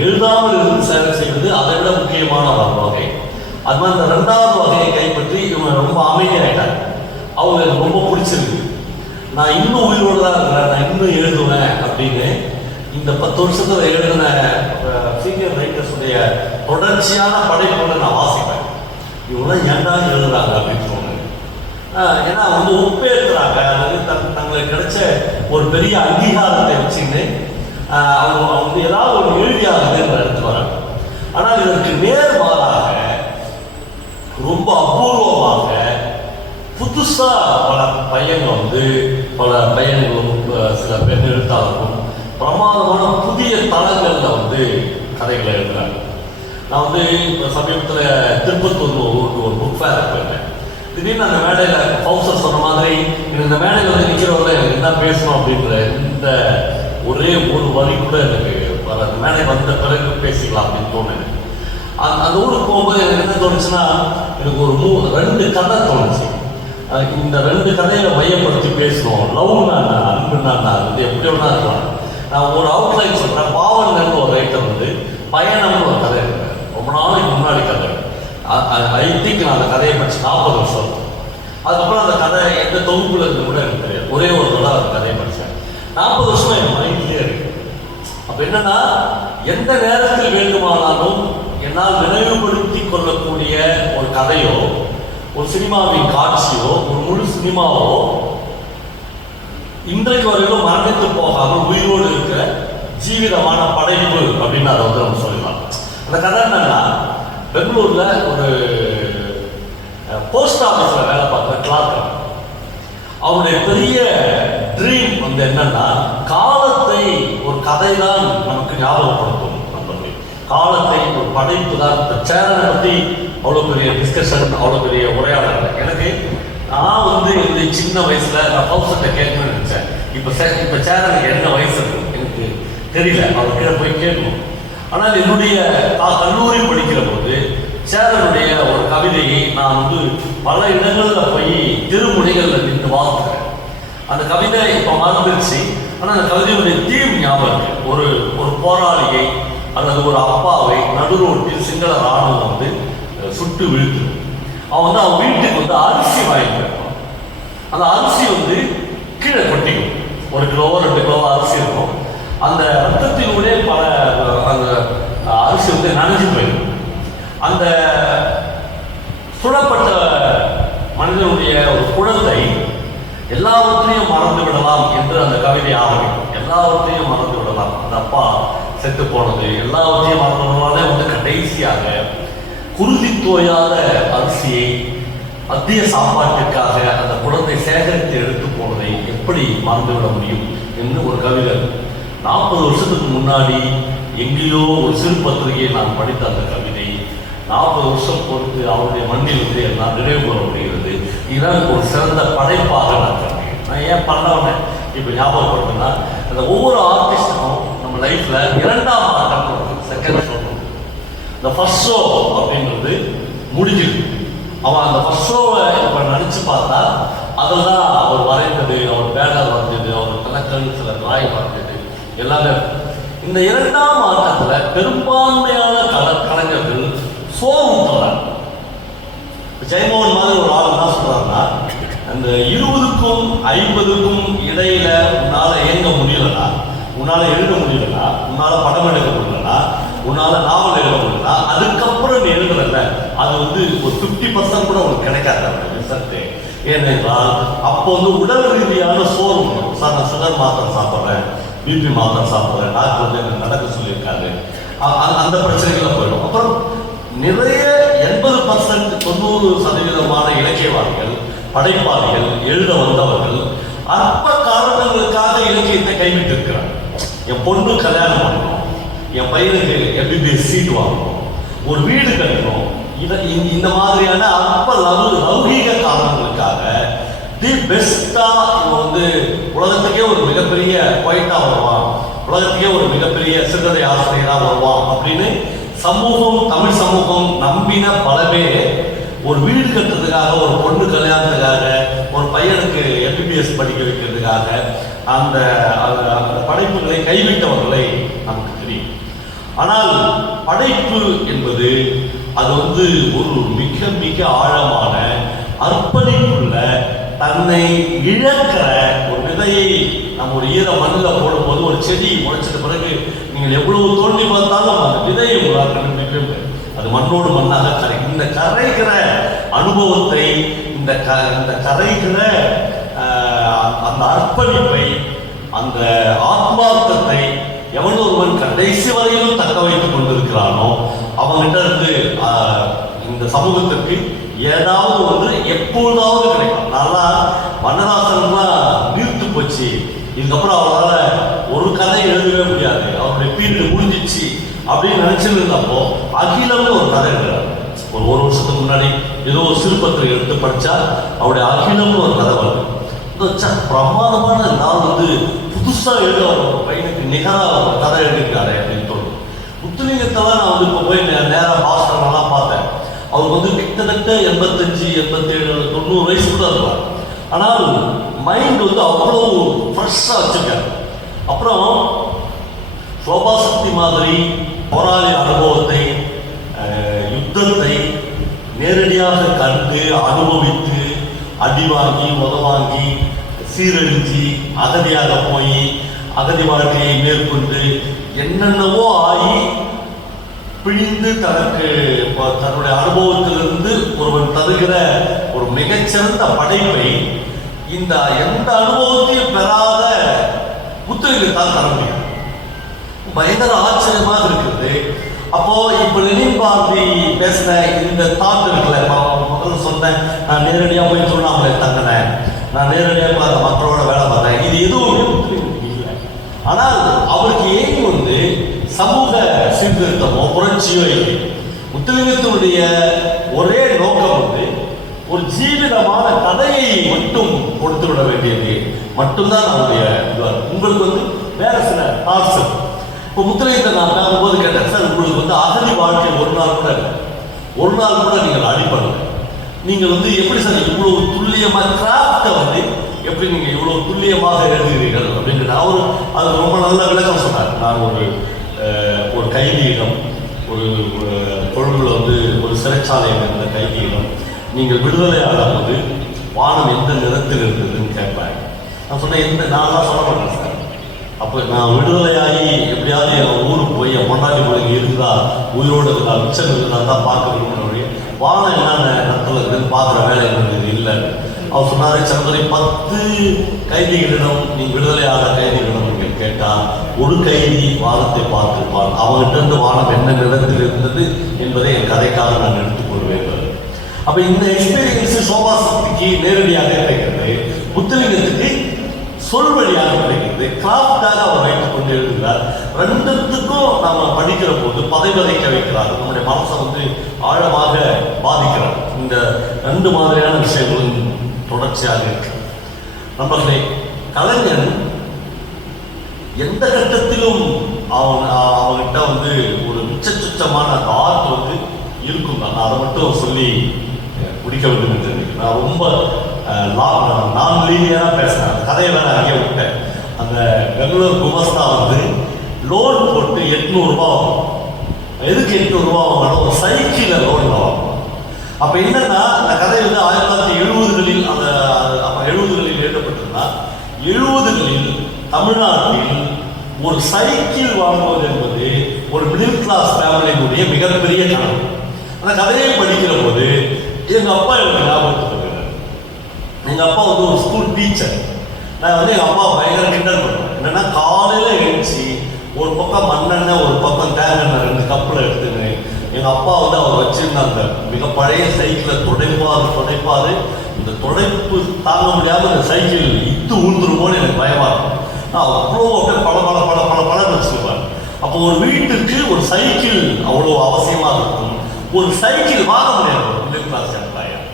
எழுதாமல் இருந்து சேவை செய்வது அதை விட முக்கியமான ஒரு வகை. அது மாதிரி இந்த 2வது வகையை கைப்பற்றி இவங்க ரொம்ப அமைதியாயிட்டாங்க. அவங்களுக்கு ரொம்ப பிடிச்சிருக்கு. நான் இன்னும் உயிரோடு தான் இருக்கிறேன், நான் இன்னும் எழுதுவேன் அப்படின்னு இந்த 10 வருஷத்துல எழுதின சீனியர் ரைட்டர்ஸுடைய தொடர்ச்சியான படைப்புகளை நான் வாசிப்பேன். இவங்களாம் ஏன்டா எழுதுறாங்க அப்படின்னு தோணுது. ஏன்னா வந்து ஒப்பேற்கிறாங்க, அதாவது தங்களுக்கு கிடைச்ச ஒரு பெரிய அங்கீகாரத்தை வச்சுன்னு அவங்க வந்து ஏதாவது ஒரு எழுதியாகுதுன்ற இடத்துல வராங்க. ஆனால் இதற்கு நேர்மாறாக ரொம்ப அபூர்வமாக புதுசா பல பையன்களும் சில பெண் எழுத்தாளர்களும் பிரமாதமான புதிய தளங்கள்ல வந்து கதைகளை எழுதுறாங்க. நான் வந்து இப்போ சமீபத்தில் திருப்பத்தூர் ஊருக்கு ஒரு புக் ஃபேர் போயிருந்தேன். திடீர்னு அந்த மேடையில் ஃபவுசர் சொன்ன மாதிரி இந்த மேடையில் வந்து நிற்கிறவங்க எனக்கு என்ன பேசணும் அப்படின்ற இந்த ஒரே ஒரு வரி கூட எனக்கு அந்த மேடை வந்த பிறகு பேசிக்கலாம் அப்படின்னு தோணுது. அந்த ஊருக்கு போகும்போது எனக்கு என்ன தோணுச்சுன்னா, எனக்கு ஒரு 2 கதை தோணுச்சு. இந்த 2 கதையை மையப்படுத்தி பேசணும். லவ்னா அன்புன்னா அது எப்படி ஒன்றா இருக்கலாம். நான் ஒரு அவுட்லைன் சொல்கிறேன். பாவன் ஒரு ரைட்டர் வந்து பயணம்னு ஒரு கதை இருக்கு, ரொம்ப நாளைக்கு முன்னாடி கதை. ஐ திங்க் நான் அந்த கதையை படிச்சு 40 வருஷம். அதுக்கப்புறம் அந்த கதை எந்த தொகுப்புல இருந்து கூட எனக்கு தெரியாது. ஒரே ஒரு தடவை அந்த கதையை படித்தேன். 40 வருஷம் என் மைண்ட்லேயே இருக்கு. அப்போ என்னன்னா, எந்த நேரத்தில் வேண்டுமானாலும் என்னால் நினைவுபடுத்தி கொள்ளக்கூடிய ஒரு கதையோ, ஒரு சினிமாவின் காட்சியோ, ஒரு முழு சினிமாவோ இன்றைக்கு வரையிலும் மரணித்து போகாமல் உயிரோடு இருக்கிற ஜீவிதமான படைப்பு அப்படின்னு அதை வந்து நம்ம சொல்லலாம். அந்த கதை என்னன்னா, பெங்களூர்ல ஒரு போஸ்ட் ஆஃபீஸில் வேலை பார்க்குற கிளார்க், அவருடைய பெரிய ட்ரீம் வந்து என்னன்னா, காலத்தை ஒரு கதை தான் நமக்கு ஞாபகப்படுத்தும். நண்பர்களே, காலத்தை ஒரு படைப்பு தான். இந்த சேரனை பற்றி அவ்வளோ பெரிய டிஸ்கஷன், அவ்வளோ பெரிய உரையாடல். எனக்கு நான் வந்து இந்த சின்ன வயசுல நான் ஃபவுசர்கிட்ட கேட்கணும்னு நினைச்சேன். இப்போ சேரனுக்கு என்ன வயசு இருக்கு எனக்கு தெரியல, அவர்கிட்ட போய் கேட்கணும். ஆனால் என்னுடைய கல்லூரி படிக்கிற போது சேரனுடைய ஒரு கவிதையை நான் வந்து பல இடங்களில் போய் திருமுனைகளில் நின்று வாசிக்கிறேன். அந்த கவிதை இப்போ மறந்துருச்சு, ஆனால் அந்த கவிதையுடைய தீம் ஞாபகம் இருக்கு. ஒரு போராளியை அல்லது ஒரு அப்பாவை நடுரோட்டில் சிங்கள ராணுவம் வந்து சுட்டு வீழ்த்து. அவன் வந்து அவன் வீட்டுக்கு வந்து அரிசி வாங்கிட்டு இருப்பான். அந்த அரிசி வந்து கீழே கொட்டிக்கும். 1 கிலோவோ 2 கிலோவோ அரிசி இருக்கும். அந்த ரத்தத்தினுடைய பல அந்த அரிசி வந்து நனைஞ்சு போயிடும். அந்த சுடப்பட்ட மனிதனுடைய ஒரு குழந்தை எல்லாவற்றையும் மறந்து விடலாம் என்று அந்த கவிதை ஆரம்பிக்கும். எல்லாவற்றையும் மறந்து விடலாம், அந்த அப்பா செத்து போனது எல்லாவற்றையும் மறந்து விடலாமே வந்து கடைசியாக குருதி தோயாத அரிசியை மத்திய சாப்பாட்டிற்காக அந்த குழந்தை சேகரித்து எடுத்து போனதை எப்படி மறந்துவிட முடியும் என்று ஒரு கவிதை. 40 வருஷத்துக்கு முன்னாடி எங்கேயோ ஒரு சிறு பத்திரிகையை நான் படித்த அந்த கவிதை 40 வருஷம் பொறுத்து அவருடைய மண்ணில் வந்து எல்லாம் நினைவு கூற முடிகிறது. இதுதான் ஒரு சிறந்த படைப்பாக நான் கண்டேன். நான் ஏன் பண்ணவனே இப்போ ஞாபகப்படுத்தினா, அந்த ஒவ்வொரு ஆர்டிஸ்டுக்கும் நம்ம லைஃப்ல 2ஆம் ஆட்டம், செகண்ட் ஷோ, இந்த ஃபர்ஸ்ட் ஷோ அப்படின்றது முடிஞ்சிருக்கு. அவன் அந்த ஃபர்ஸ்ட் ஷோவை இப்போ நினச்சி பார்த்தா அதில் தான் அவர் வரைந்தது, அவர் பேனர் வரைஞ்சது, அவர் கணக்கல் சில டிராயிங் வரைஞ்சது எல்லாமே. இந்த 2ஆம் ஆட்டத்தில் பெரும்பான்மையான கலைஞர்கள் சோறுறாங்க. ஜெயமோகன் மாதிரி ஒரு ஆள் என்ன சொல்றாருன்னா, அந்த 20க்கும் 50க்கும் இடையில உன்னால இயங்க முடியலன்னா, உன்னால எழுத முடியலன்னா, உன்னால படம் எடுக்க முடியலன்னா, உன்னால நாவல் எழுத முடியலன்னா, அதுக்கப்புறம் நீ எழுதுறல அது வந்து ஒரு 50% கூட உனக்கு கிடைக்காது ரிசல்ட். ஏனென்றால் அப்போ வந்து உடல் ரீதியான சோர்வு. சார் நான் சுகர் மாத்திரை சாப்பிட்றேன், பிபி மாத்திரை சாப்பிட்றேன், டாக்டர் வந்து எனக்கு நடக்க சொல்லியிருக்காரு, அந்த பிரச்சனைகளை போயிடும். அப்புறம் நிறைய 80% 90% இலக்கியவாதிகள், படைப்பாளிகள், எழுத வந்தவர்கள் அற்ப காரணங்களுக்காக இலக்கியத்தை கைவிட்டு இருக்கிறாங்க. என் பொண்ணு கல்யாணம் பண்ணணும், என் பையனுக்கு MBBS சீட் வாங்கணும், ஒரு வீடு கட்டணும், இந்த மாதிரியான அற்ப லௌகீக காரணங்களுக்காக தி பெஸ்டா வந்து உலகத்துக்கே ஒரு மிகப்பெரிய போயிட்டா வருவான், உலகத்துக்கே ஒரு மிகப்பெரிய சிறுகதை ஆசிரியரா வருவான் அப்படின்னு சமூகம், தமிழ் சமூகம் நம்பின பல பேர் ஒரு வீடு கட்டுறதுக்காக, ஒரு பொண்ணு கல்யாணத்துக்காக, ஒரு பையனுக்கு MBBS படிக்க வைக்கிறதுக்காக அந்த படைப்புகளை கைவிட்டவர்களை நமக்கு தெரியும். ஆனால் படைப்பு என்பது அது வந்து ஒரு மிக மிக ஆழமான அர்ப்பணிப்புள்ள, தன்னை இழக்கிற ஒரு விதையை நம்ம ஒரு ஈர மண்ணில் போடும்போது ஒரு செடி முளைச்சிட்ட பிறகு நீங்கள் எவ்வளவு தோண்டி பார்த்தாலும் அந்த விதையை உங்களால் கண்டுபிடிக்கவே முடியாது. அது மண்ணோடு மண்ணாக கரை. இந்த கரைகிற அனுபவத்தை, இந்த கரைகிற அந்த அர்ப்பணிப்பை, அந்த ஆத்மார்த்தத்தை எவன் ஒருவன் கடைசி வரையிலும் தக்க வைத்துக் கொண்டிருக்கிறானோ அவங்கிட்ட இருந்து இந்த சமூகத்திற்கு ஏதாவது ஒன்று எப்பொழுதாவது கிடைக்கும். நல்லா வண்ணதாசன்லாம் நீர்த்து போச்சு, இதுக்கப்புறம் அவரால் ஒரு கதை எழுதவே முடியாது, அவருடைய பீரியட் முடிஞ்சிச்சு அப்படின்னு நினைச்சிட்டு இருந்தப்போ அகிலம்னு ஒரு கதை எழுதுறாரு. ஒரு வருஷத்துக்கு முன்னாடி ஏதோ ஒரு சிறுபத்திரிகை எடுத்து படிச்சா அவருடைய அகிலம்னு ஒரு கதை வருது. பிரமாதமான நான் வந்து புதுசா எழுத ஒரு பையனுக்கு நிகராக ஒரு கதை எழுதியிருக்காரு அப்படின்னு தோணும். முத்துலிங்கத்தெல்லாம் நான் வந்து இப்போ போய் நேராக பாஸ்டர்லாம் பார்த்தேன். அவர் வந்து கிட்டத்தட்ட 85, 87, 90 வயசு கூட இருப்பார். ஆனால் மைண்ட் வந்து அவ்வளோ ஃப்ரெஷ்ஷாக வச்சுருக்காரு. அப்புறம் சோபா சக்தி மாதிரி போராளி அனுபவத்தை, யுத்தத்தை நேரடியாக கண்டு அனுபவித்து அடி வாங்கி உதவாங்கி சீரழிஞ்சி அகதியாக போய் அகதி வாழ்க்கையை மேற்கொண்டு என்னென்னவோ ஆகி பிழிந்து தன்னுடைய அனுபவத்திலிருந்து ஒருவன் தருகிற ஒரு மிகச்சிறந்த படைப்பை இந்த எந்த அனுபவத்தையும் பெறாத முத்துலிங்கத்தால் தர முடியாது. பயங்கர ஆச்சரியமாக இருக்குது. அப்போ இப்ப லெனின் பாரதி பேசின இந்த தாட் இருக்குல்ல, முதல்ல சொன்னேன், நான் நேரடியாக போய் திருவண்ணாமலை தங்கினேன், நான் நேரடியாக அந்த மக்களோட வேலை பார்த்தேன், இது எதுவும் இல்லை. ஆனால் அவருக்கு ஏன் வந்து சமூக சீர்திருத்தமோ புரட்சியோ இல்லை. முத்துலிங்கத்தினுடைய ஒரே நோக்கம் வந்து ஒரு ஜீவிதமான கதையை மட்டும் கொடுத்து விட வேண்டியது மட்டும்தான் நம்முடைய. உங்களுக்கு வந்து வேற சில தாட்ஸ். இப்போ முத்துலிங்கத்தை நான் பார்க்கும்போது கேட்டேன், சார் உங்களுக்கு வந்து அகதி வாழ்க்கை ஒரு நாள் கூட நீங்கள் அடிப்படல, நீங்கள் வந்து எப்படி சார் இவ்வளவு துல்லியமாக கிராஃப்டை வந்து எப்படி நீங்கள் இவ்வளவு துல்லியமாக எழுதுகிறீர்கள் அப்படின்னு அவர் அது ரொம்ப நல்ல விளக்கம் சொன்னார். நான் ஒரு கைதியிடம், ஒரு கொழும்புல வந்து ஒரு சிறைச்சாலையில் இருந்த கைதியிடம், நீங்கள் விடுதலை ஆகும்போது வானம் எந்த நிறத்தில் இருந்ததுன்னு கேட்பாங்க. நான் சொன்னேன், நான் தான் சொல்ல மாட்டேன் சார். அப்போ நான் விடுதலையாகி எப்படியாவது என் ஊருக்கு போய் என் பொண்டாட்டி பிள்ளைங்க இருந்தால் உயிரோடு இருந்தால் மிச்சம் இருந்தால் தான் பார்க்க விரும்பினோடைய வானம் என்னென்ன இடத்துல இருக்குதுன்னு பார்க்குற வேலை இருந்தது இல்லை. அவர் சொன்னார், சந்திரி 10 கைதிகளிடம் நீ விடுதலையான கைதிகளிடம் நீங்கள் கேட்டால் ஒரு கைதி வானத்தை பார்த்துருப்பான், அவங்ககிட்ட இருந்து வானம் என்ன நிலத்தில் இருந்தது என்பதை என் கதைக்காக நான் எடுத்துக்கொள்வேன். அப்போ இந்த எக்ஸ்பீரியன்ஸு சோபா சக்திக்கு நேரடியாக கிடைக்கிறது, முத்துலிங்கத்துக்கு சொல் வழியாக கிடைக்கிறது, கிராஃப்டாக அவர் வைத்துக் கொண்டு எழுதுகிறார். ரெண்டுத்துக்கும் நம்ம படிக்கிற போது பதைவதைக்க வைக்கிறார், நம்முடைய மனசை வந்து ஆழமாக பாதிக்கிறார். இந்த 2 மாதிரியான விஷயங்களும் தொடர்ச்சியாக இருக்கு. நம்மளை கலைஞன் எந்த கட்டத்திலும் அவன்கிட்ட வந்து ஒரு மிச்சமான அந்த ஆர்ட் வந்து இருக்கும் தான். அதை மட்டும் சொல்லி முடிக்க வேண்டும் என்று நான் ரொம்ப நான் லீனியராக பேசுகிறேன். அந்த கதையை வேற அங்கே விட்டேன். அந்த பெங்களூர் குமஸ்தா வந்து லோன் போட்டு 800 ரூபா ஆகும். எதுக்கு 800 ரூபா வாங்கணும்? ஒரு சைக்கிளில் லோன் வாங்கணும். அப்போ என்னன்னா, அந்த கதை வந்து 1970களில் அந்த 70களில் எழுதப்பட்டிருந்தா 70களில் தமிழ்நாட்டில் ஒரு சைக்கிள் வாங்குவது என்பது ஒரு மிடில் கிளாஸ் ஃபேமிலியினுடைய மிகப்பெரிய கனவு. அந்த கதையை படிக்கிற போது எங்கள் அப்பா எனக்கு ஞாபகத்துக்கு வருகிறார். எங்கள் அப்பா வந்து ஒரு ஸ்கூல் டீச்சர். நான் வந்து எங்கள் அப்பா பயங்கர கிண்டல் பண்ணுவேன். என்னென்னா காலையில் எழுந்துச்சு ஒரு பக்கம் மண்ணெண்ணெய் ஒரு பக்கம் தேங்காய் 2 கப்பில் எடுத்துன்னு எங்கள் அப்பா வந்து அவர் வச்சுருந்த அந்த மிக பழைய சைக்கிளை துடைப்பார். இந்த துடைப்பு தாங்க முடியாமல் இந்த சைக்கிள் இத்து ஊழ்ந்துருமோன்னு எனக்கு பயமாக இருக்கும். நான் அவ்வளோ அப்படியே பல வச்சுருப்பார். அப்போ ஒரு வீட்டுக்கு ஒரு சைக்கிள் அவ்வளோ அவசியமாக இருக்கும். ஒரு சைக்கிள் வாங்க முடியாது மிடில் கிளாஸ் எம்ப்ளாயர்.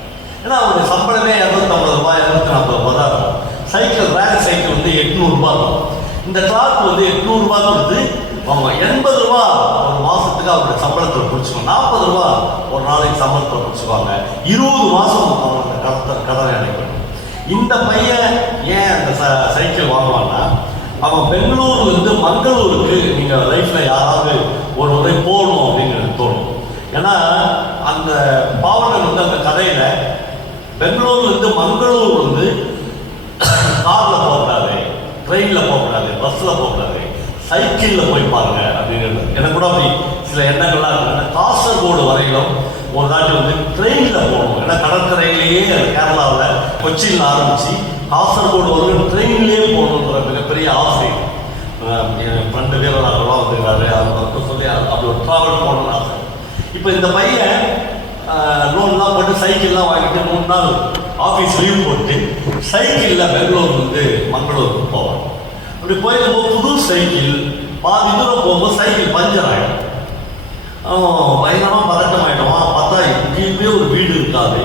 ஏன்னா அவருடைய சம்பளமே 250 ரூபாய் 240 ரூபாய் தான் இருக்கும். சைக்கிள் ரேக் சைக்கிள் வந்து 800 ரூபாய் இருக்கும். இந்த கிளாத் வந்து 800 ரூபாய் கொடுத்து அவங்க 80 ரூபா ஒரு மாதத்துக்கு அவருடைய சம்பளத்தில் பிடிச்சிக்கணும். 40 ரூபா ஒரு நாளைக்கு சம்பளத்தில் பிடிச்சிக்குவாங்க. 20 மாதம் அவங்க அந்த கடனை அடைக்கணும். இந்த பையன் ஏன் அந்த சைக்கிள் வாங்குவான்னா, அவன் பெங்களூர்லேருந்து மங்களூருக்கு நீங்கள் லைஃப்பில் யாராவது ஒரு முறை போகணும் அப்படிங்கிறது தோணும். ஏன்னா அந்த பாவனர் வந்து அந்த கதையில் பெங்களூர்லேருந்து மங்களூர் வந்து காரில் போகக்கூடாது, ட்ரெயினில் போகக்கூடாது, பஸ்ஸில் போகக்கூடாது, சைக்கிளில் போய் பாருங்க அப்படிங்கிறது. எனக்கு கூட அப்படி சில எண்ணங்கள்லாம் இருக்கு. காசர்கோடு வரையிலும் ஒரு தாட்டி வந்து ட்ரெயினில் போகணும். ஏன்னா கடற்கரையிலேயே கேரளாவில் கொச்சியில் ஆரம்பித்து காசர்கோடு வரைக்கும் ட்ரெயின்லேயே போகணுன்ற மிகப்பெரிய ஆசை. என் ஃப்ரெண்டு வீரராகலாம் வந்துருக்காரு, அவருக்கு சொல்லி அப்படி ஒரு ட்ராவல் போகணும்னு ஆசை. இப்போ இந்த பையன் லோன்லாம் போட்டு சைக்கிள்லாம் வாங்கிட்டு 3 நாள் ஆஃபீஸ் லீவ் போட்டு சைக்கிளில் பெங்களூர் வந்து மங்களூருக்கு போவான். அப்படி போயிருக்கும்போது புது சைக்கிள் பாதி தூரம் போகும்போது சைக்கிள் பஞ்சர் ஆகிடும். பயங்கரமாக பதட்டம் ஆகிடுவான். பார்த்தா எங்கேயுமே ஒரு வீடு இருக்காது,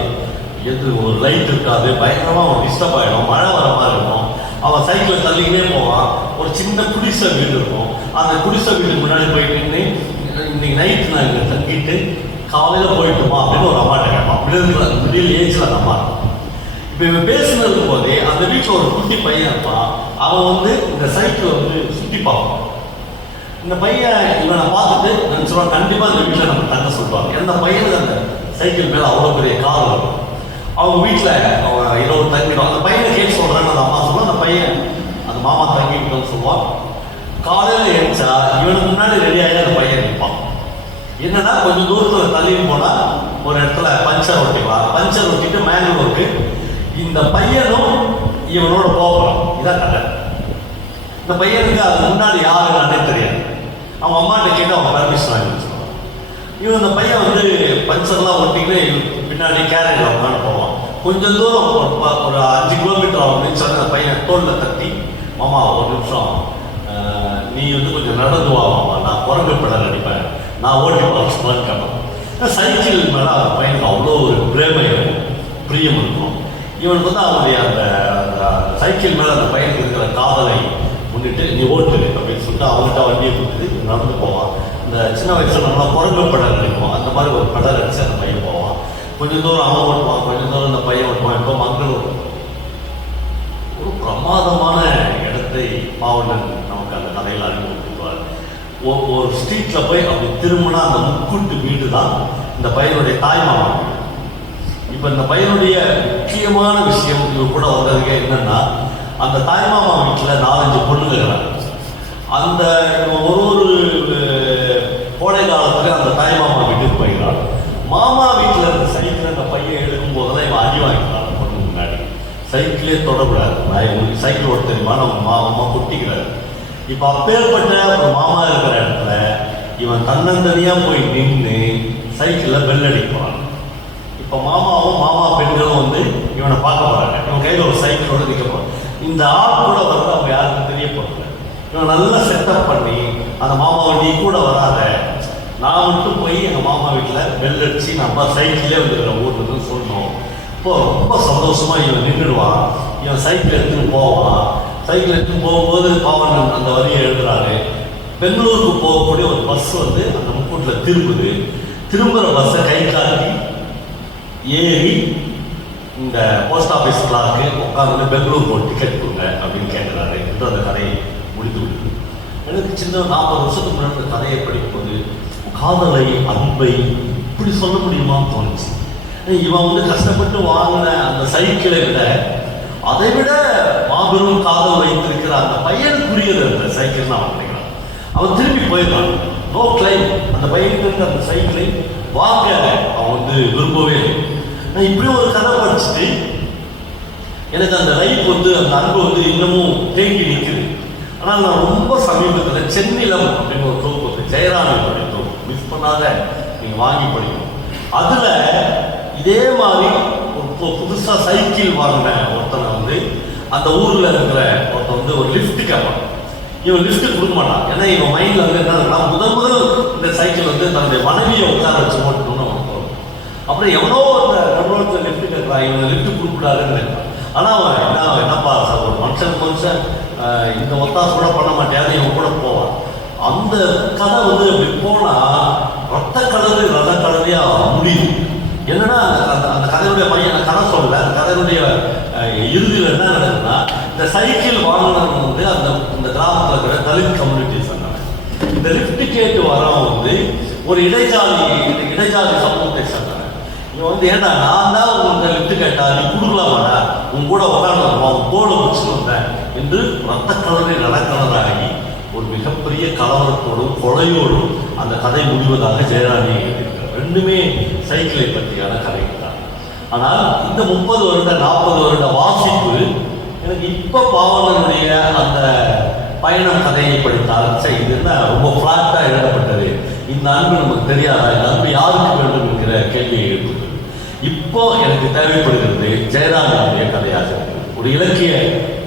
ஒரு லைட் இருக்காது, பயங்கரமாக அவன் டிஸ்டர்ப் ஆகிடும். மழை வர மாதிரி இருக்கும். அவன் சைக்கிளை தள்ளிக்கிட்டே போவான். ஒரு சின்ன குடிசை வீடு இருக்கும். அந்த குடிசை வீட்டுக்கு முன்னாடி போயிட்டு இன்னைக்கு நைட்டு நான் இங்கே தங்கிட்டு காலையில் போயிட்டுமா அப்படின்னு ஒரு அம்மாட்ட கேட்பான். மிடில் ஏஜில் அந்த அம்மா. இப்போ இவன் பேசினது போதே அந்த வீட்டில் ஒரு குட்டி பையன் இருப்பான். அவன் வந்து இந்த சைக்கிளை வந்து சுற்றி பார்ப்பான். இந்த பையன் இவனை பார்த்துட்டு நினச்சிருவான், கண்டிப்பாக இந்த வீட்டில் நம்ம தங்க சொல்லுவாங்க. எந்த பையனுக்கு அந்த சைக்கிள் மேலே அவ்வளோ பெரிய கார் இருக்கும். அவங்க வீட்டில் அவன் இரவு தங்கிடும். அந்த பையனை கேட்டு சொல்கிறான்னு அந்த அம்மா சொல்லுவான். அந்த பையன் அந்த மாமா தங்கிக்கிட்டோன்னு சொல்லுவான். காலையில் எழுந்தா இவனுக்கு முன்னாடி ரெடியாகி அந்த பையன் நிற்பான். என்னன்னா கொஞ்சம் தூரத்தில் தள்ளின்னு போனால் ஒரு இடத்துல பஞ்சர் ஒட்டிக்கலாம். பஞ்சர் ஒட்டிட்டு மேங்களூருக்கு இந்த பையனும் இவனோட போகிறான். இதான் கதை. இந்த பையனுக்கு அது முன்னாடி யாருன்னு தெரியாது. அவங்க அம்மாட்ட கேட்டு அவன் பர்மிஷன் வாங்கி வச்சுருவான். இவன் இந்த பையன் வந்து பஞ்சர்லாம் ஒட்டிக்கிட்டு பின்னாடி கேரளில் உட்காந்து போவான். கொஞ்சம் தூரம் ஒரு 5 கிலோமீட்டர் ஆகும்னு சொல்லி அந்த பையன் தோளில் தட்டி, மாமா ஒரு நிமிஷம் நீ வந்து கொஞ்சம் நடந்து வாமா, நான் குரங்கு படம் நடிப்பேன், நான் ஓட்டி பார்க்கலான்னு கேட்பேன். சைக்கிள் மேலே அந்த பையனுக்கு அவ்வளோ ஒரு பிரேமை இருக்கும், பிரியம் இருக்கும். இவனுக்கு வந்து அவனுடைய அந்த சைக்கிள் மேலே அந்த பையனுக்கு இருக்கிற காதலை முன்னிட்டு நீ ஓட்டு அப்படின்னு சொல்லிட்டு அவங்ககிட்ட வண்டியை கொடுத்துட்டு நடந்து போவான். இந்த சின்ன வயசுல நல்லா குரங்கு படம் நடிப்போம். அந்த மாதிரி ஒரு படம் நடிச்சு அந்த பையன் போவான். கொஞ்சம் தூரம் அவன் ஓட்டுவான், கொஞ்சம் தூரம் அந்த பையன் ஓட்டுவான். இப்போ மங்களூர் ஒரு பிரமாதமான இடத்தை பாவலன் நமக்கு அந்த கதையில் அறிமுகப்படுத்துவார். ஒரு ஸ்ட்ரீட்டில் போய் அப்படி திரும்பினா அந்த முக்கூட்டு வீடு தான் இந்த பையனுடைய தாய்மாமா. இப்போ இந்த பையனுடைய முக்கியமான விஷயம் இவர் கூட வந்ததுக்கு என்னன்னா, அந்த தாய்மாமா வீட்டில் 4-5 பொண்ணுங்க இருக்கிறாங்க. அந்த ஒரு கோடை காலத்தில் அந்த தாய்மாமா வீட்டுக்கு போய்கிறான். மாமா வீட்டில் இருந்த சைக்கிள் அந்த பையன் எடுக்கும் போதெல்லாம் இவன் அடி வாங்கிக்கிறான். பொண்ணு முன்னாடி சைக்கிளே தொடக்கூடாது, நான் சைக்கிள் ஓட்ட தெரியுமா நம்ம மாமா கொட்டிக்கிறாரு. இப்போ அப்பேற்பட்ட ஒரு மாமா இருக்கிற இடத்துல இவன் தன்னந்தனியாக போய் நின்று சைக்கிளில் பெல் அடிப்பான். இப்போ மாமாவும் மாமா பெண்களும் வந்து இவனை பார்க்க போகிறாங்க. இவன் கையில் ஒரு சைக்கிளோடு நிற்க போகிறான். இந்த ஆள் கூட வந்து அவங்க யாருக்கும் தெரிய போகல. இவன் நல்லா செட்டப் பண்ணி அந்த மாமாவை நீ கூட வராத, நான் மட்டும் போய் எங்கள் மாமா வீட்டில் பெல் அடித்து நம்ம சைக்கிளே வந்துடுற ஊருன்னு சொல்லணும். இப்போ ரொம்ப சந்தோஷமாக இவன் நின்றுடுவான். இவன் சைக்கிள் எடுத்துகிட்டு போவான். சைக்கிள் எடுத்துகிட்டு போகும்போது பாவன் அந்த வரியை எழுதுறாரு. பெங்களூருக்கு போகக்கூடிய ஒரு பஸ் வந்து அந்த முக்கூட்டில் திரும்புகிற பஸ்ஸை கை காட்டி ஏறி இந்த போஸ்ட் ஆஃபீஸ் கிளார்க்கு உட்காந்து பெங்களூருக்கு ஒரு டிக்கெட் கொடுங்க அப்படின்னு கேட்குறாரு என்று அந்த கதையை முடித்து விடுது. எனக்கு சின்ன 40 வருஷத்துக்கு முன்னாடி அந்த கதையை படிக்கும்போது காதலை, அன்பை இப்படி சொல்ல முடியுமான்னு தோணுச்சு. இவன் வந்து கஷ்டப்பட்டு வாங்கின அந்த சைக்கிளை விட அதை விட மாபெரும் காதல் வைத்திருக்கிற அந்த பையனுக்குரியது அந்த சைக்கிள் அவன் நினைக்கிறான். அவன் திரும்பி போயிடறான். No claim. அந்த பையனுக்கு அந்த சைக்கிளை வாங்க அவன் வந்து விரும்பவே இல்லை. நான் இப்படி ஒரு கதை படிச்சுட்டு எனக்கு அந்த லைஃப் வந்து அந்த அன்பு வந்து இன்னமும் தேங்கி நிற்குது. ஆனால் நான் ரொம்ப சமீபத்தில் சென்னிலம் அப்படின்னு ஒரு தொகுப்பு ஜெயராமனுடைய தொகுப்பு மிஸ் பண்ணாத நீங்கள் வாங்கி படிக்கணும். அதில் இதே மாதிரி ஒரு புதுசாக சைக்கிள் வாங்கின ஒருத்தனை வந்து அந்த ஊரில் இருக்கிற ஒருத்தன் வந்து ஒரு லிஃப்ட் கேட்பான். இவன் லிஃப்ட் கொடுக்க மாட்டான். ஏன்னா இவன் மைண்டில் வந்து என்னன்னா முதல் இந்த சைக்கிள் வந்து தன்னுடைய மனைவியை உட்கார வச்சு ஓட்டணும்னு அவன் தோணும். அப்புறம் எவனோ அந்த நடுவரத்தில் லிஃப்ட் கேட்கறான், இவனை லிஃப்ட் கொடுக்கூடாதுன்னு நினைக்கிறான். ஆனால் அவன் என்னப்பா சார் ஒரு மனுஷன் இந்த ஒத்தாசோட பண்ண மாட்டேன் இவன் கூட போவான். அந்த கதை வந்து அப்படி போனால் ரத்த கலரு ரத்த கலரையாக முடியுது. என்னன்னா அந்த கதையுடைய மையம் அந்த கதை சொல்லலை. அந்த கதையுடைய இறுதியில் என்ன நடக்குதுன்னா இந்த சைக்கிள் வாங்கினவங்க வந்து அந்த கிராமத்தில் இருக்கிற தலித் கம்யூனிட்டிஸ் சொன்னாங்க. இந்த லிஃப்ட் கேட்டு வரவங்க வந்து ஒரு இடைஜாதி சமூகத்தை சொன்னாங்க. இவன் வந்து ஏன்னா நான் தான் உங்களுக்கு லிஃப்ட் கேட்டா நீ கொடுக்கலாமாடா, உன் கூட உட்காந்து அவன் தோலை வச்சுட்டு வந்தேன் என்று ரத்த கலரை நடக்கலராகி ஒரு மிகப்பெரிய கலவரத்தோடும் கொலையோடும் அந்த கதை முடிவதாக ஜெயராணி எழுதியிருக்கிறார். ரெண்டுமே சைக்கிளை பற்றியான கதைகள் தான். ஆனால் இந்த 30 வருட 40 வருட வாசிப்பு எனக்கு இப்போ பாவலனுடைய அந்த பயணம் கதையை படித்தால் இது என்ன ரொம்ப ஃப்ளாட்டாக எழுதப்பட்டது, இந்த அன்பு நமக்கு தெரியாதா, இந்த அன்பு யாருக்கு வேண்டும் என்கிற கேள்வியை எழுப்புது. இப்போ எனக்கு தேவைப்படுகிறது ஜெயராமனுடைய கதையாக இருக்குது. ஒரு இலக்கிய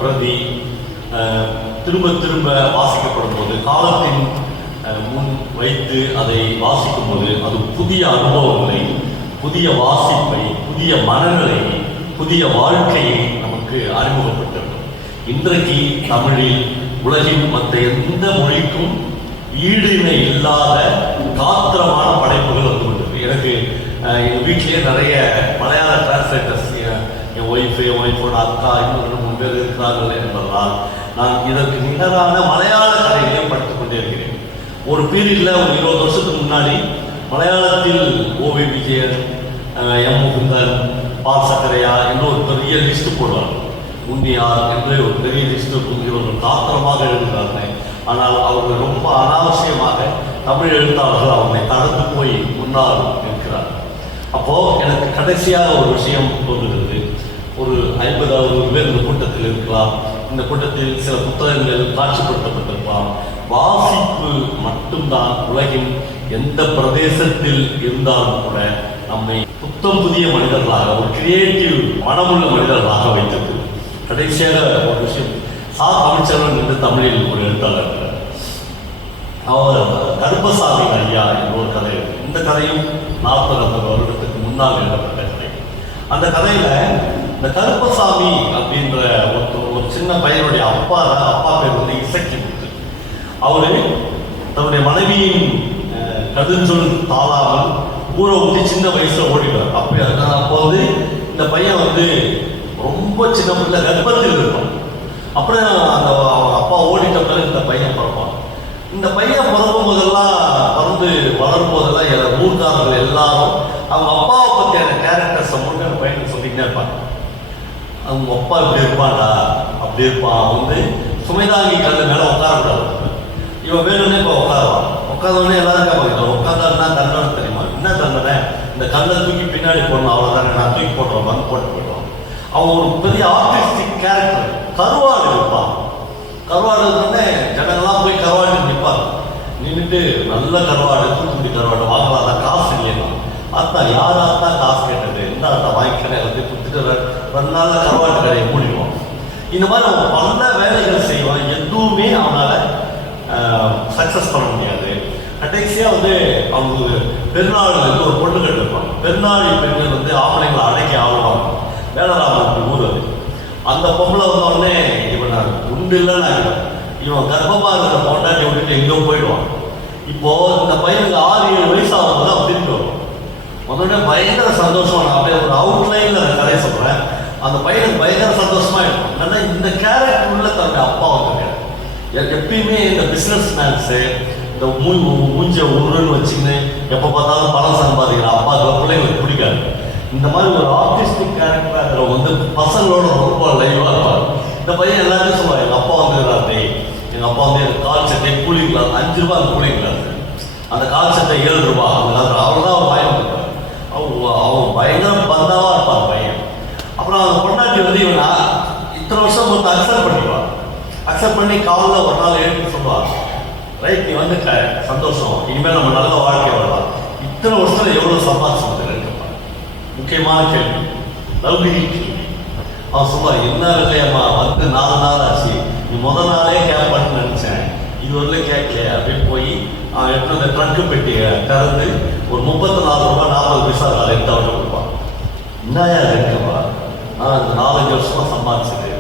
பிரதி திரும்ப திரும்ப வாசிக்கப்படும் போது காலத்தின் முன் வைத்து அதை வாசிக்கும் போது அது புதிய அனுபவங்களை, புதிய வாசிப்பை, புதிய மனநிலையை, புதிய வாழ்க்கையை நமக்கு அறிமுகப்பட்டிருக்கும். இன்றைக்கு தமிழில் உலகின் மற்ற எந்த மொழிக்கும் ஈடு இணை இல்லாத காத்திரமான படைப்புகள் வந்து கொண்டிருக்கு. எனக்கு எங்கள் வீட்டிலேயே நிறைய மலையாள டிரான்ஸ்லேட்டர்ஸ் என் ஒய்ஃபோட அக்கா இன்னும் 2-3 பேர் இருக்கிறார்கள் என்பதால் நான் இதற்கு நிகரான மலையாள கதைகளையும் படித்துக் கொண்டே இருக்கிறேன். ஒரு பீரியடில் ஒரு 20 வருஷத்துக்கு முன்னாடி மலையாளத்தில் ஓவி விஜயன், எம் முகுந்தன், பால் சக்கரையா என்று ஒரு பெரிய லிஸ்ட் போடுவார்கள். உண்மையார் என்று ஒரு பெரிய லிஸ்ட் இவர்கள் காத்திரமாக எழுதுகிறார்கள். ஆனால் அவர்கள் ரொம்ப அனாவசியமாக தமிழ் எழுத்தாளர்கள் அவங்களை கடந்து போய் முன்னால் இருக்கிறார்கள். அப்போ எனக்கு கடைசியாக ஒரு விஷயம் தோன்றுகிறது. ஒரு 50-60 பேர் இந்த கூட்டத்தில் இருக்கலாம். இந்த கூட்டத்தில் சில புத்தகங்கள் காட்சிப்படுத்தப்பட்டிருக்கலாம். வாசிப்பு மட்டும்தான் உலகின் எந்த பிரதேசத்தில் இருந்தாலும் கூட நம்மை புத்தம் புதிய மனிதர்களாக, ஒரு கிரியேட்டிவ் மனமுள்ள மனிதர்களாக வைத்தது. கடைசியாக ஒரு விஷயம், சா தமிழ்ச்செல்வன் என்று தமிழில் ஒரு எழுத்தாளர் இருக்கிறார். அவர் கருப்பசாமி ஐயா என்ற ஒரு கதை. இந்த கதையும் 40-50 வருடத்துக்கு முன்னால் எழுதப்பட்ட கதை. அந்த கதையில இந்த கருப்பசாமி அப்படின்ற ஒரு சின்ன பையனுடைய அப்பா பேர் வந்து இசக்கிமுத்து. அவரு தன்னுடைய மனைவியின் கடுஞ்சொல் தாளாமல் ஊரை ஊற்றி சின்ன வயசுல ஓடிடுவார். அப்போ வந்து இந்த பையன் வந்து ரொம்ப சின்ன பிள்ளை கர்ப்பத்தில் இருப்பான். அப்புறம் அந்த அப்பா ஓடிட்ட பிறகு இந்த பையன் பிறப்பான். இந்த பையன் பிறக்கும் போதெல்லாம் வந்து வளரும் போதெல்லாம் ஊர்காரர்கள் எல்லாரும் அவங்க அப்பாவை பற்றியான கேரக்டர்ஸை மட்டும் அந்த பையனுக்கு சொல்லிக்கிட்டே இருப்பாங்க. அவங்க அப்பா இப்படி இருப்பான்டா, அப்படி இருப்பான். அவன் வந்து சுமைதாங்கி கல் மேலே உட்காரக்கூடாது. இவன் வேணும்னே இப்போ உட்காருவான். உட்காந்தோடனே எல்லாரும் கேட்பாங்க, உட்காந்தாருன்னா தண்டனை தெரியுமா? என்ன தண்டனை? இந்த கல்லை தூக்கி பின்னாடி போடணும், அவ்வளோதானே, நான் தூக்கி போட்டுருவோம், வந்து போட்டு போயிடுவான். அவன் ஒரு பெரிய ஆர்டிஸ்டிக் கேரக்டர். கருவாடு இருப்பான். கருவாடு இருந்தோடனே ஜனங்கள்லாம் போய் கருவாடு நிற்பாங்க. நின்றுட்டு நல்ல கருவாடு, தூத்துக்குடி கருவாடு வாங்கலாம், காசு இல்லையா? அத்தா யார் ஆத்தா காசு கேட்டது, இந்த ஆத்தா வாங்கிக்கிறேன் வந்து கொடுத்துட்டு 2 நாளில் கருவாட்டு கடையை மூடிடுவான். இந்த மாதிரி அவன் பல வேலைகள் செய்வான். எதுவுமே அவனால் சக்ஸஸ் பண்ண முடியாது. கடைசியாக வந்து அவங்க பெருநாள் வந்து ஒரு பொண்ணு கட்டிருப்பாங்க. பெருநாள் பெண்கள் வந்து ஆம்பளைங்களை அடக்கி ஆடுவாங்க. வேலராமன் ஊர் அது. அந்த பொம்பளை வந்தோடனே இவன் உண்டு இல்லைன்னு இவன் கர்ப்பமாக இருக்கிற பொண்டாட்டி விட்டுட்டு எங்கேயோ போயிடுவான். இப்போ இந்த பையனுக்கு 6-7 வயசு ஆகும்போது அவன் திரும்பி வருவான். முதல்ல பயங்கர சந்தோஷமா, நான் அப்படியே ஒரு அவுட்லைன்ல கதை சொல்றேன். அந்த பையனுக்கு பயங்கர சந்தோஷமா இருக்கும். ஏன்னா இந்த கேரக்டர் உள்ள தன்னுடைய அப்பா வந்து எப்பயுமே இந்த பிசினஸ் மேன்ஸு இந்த மூஞ்ச உருன்னு வச்சுன்னு எப்போ பார்த்தாலும் பணம் சம்பாதிக்கிற அப்பாக்களை பிள்ளைங்களுக்கு பிடிக்காது. இந்த மாதிரி ஒரு ஆர்டிஸ்டிக் கேரக்டர் அதில் வந்து பசங்களோட ரொம்ப லைவாக இருப்பார். இந்த பையன் எல்லாருமே சொல்லுவாங்க, எங்கள் அப்பா வந்துடுறாரு, எங்கள் அப்பா வந்து எனக்கு கால் சட்டை கூலிங் கிளாஸ் 5 ரூபா அந்த கூலிங் கிளாஸ், அந்த கால் சட்டை 7 ரூபா அந்த காலத்தில் அவ்வளோதான் அவர் வாங்கி வந்துருப்பார். அவன் பயங்கர பந்தாவாக இருப்பார் பையன். அப்புறம் அந்த பொண்டாட்டி வந்து இவன் மணிக்கு காலைல ஒரு நாள் எழுப்பி சொல்லுவாங்க, ரைட் நீ வந்துட்ட சந்தோஷம், இனிமேல் நம்ம நல்ல வாழ்க்கை வாழலாம். இத்தனை வருஷத்துல எவ்வளவு சம்பாதிச்சு முக்கியமான கேள்வி, லவ்லி கேள்வி. அவன் சொல்லுவான், என்ன இல்லையம்மா வந்து 4 நாள் ஆச்சு, நீ முதல் நாளே கேட்பான்னு நினைச்சேன், இது வரல கேட்கல அப்படின்னு போய் அவன் எடுத்து அந்த ட்ரங்கு பெட்டியை திறந்து ஒரு 34 ரூபாய் 40 பைசா எடுத்து அவன் கொடுப்பான். என்னையா இருக்கவா, நான் இந்த 4-5 வருஷமா சம்பாதிச்சது.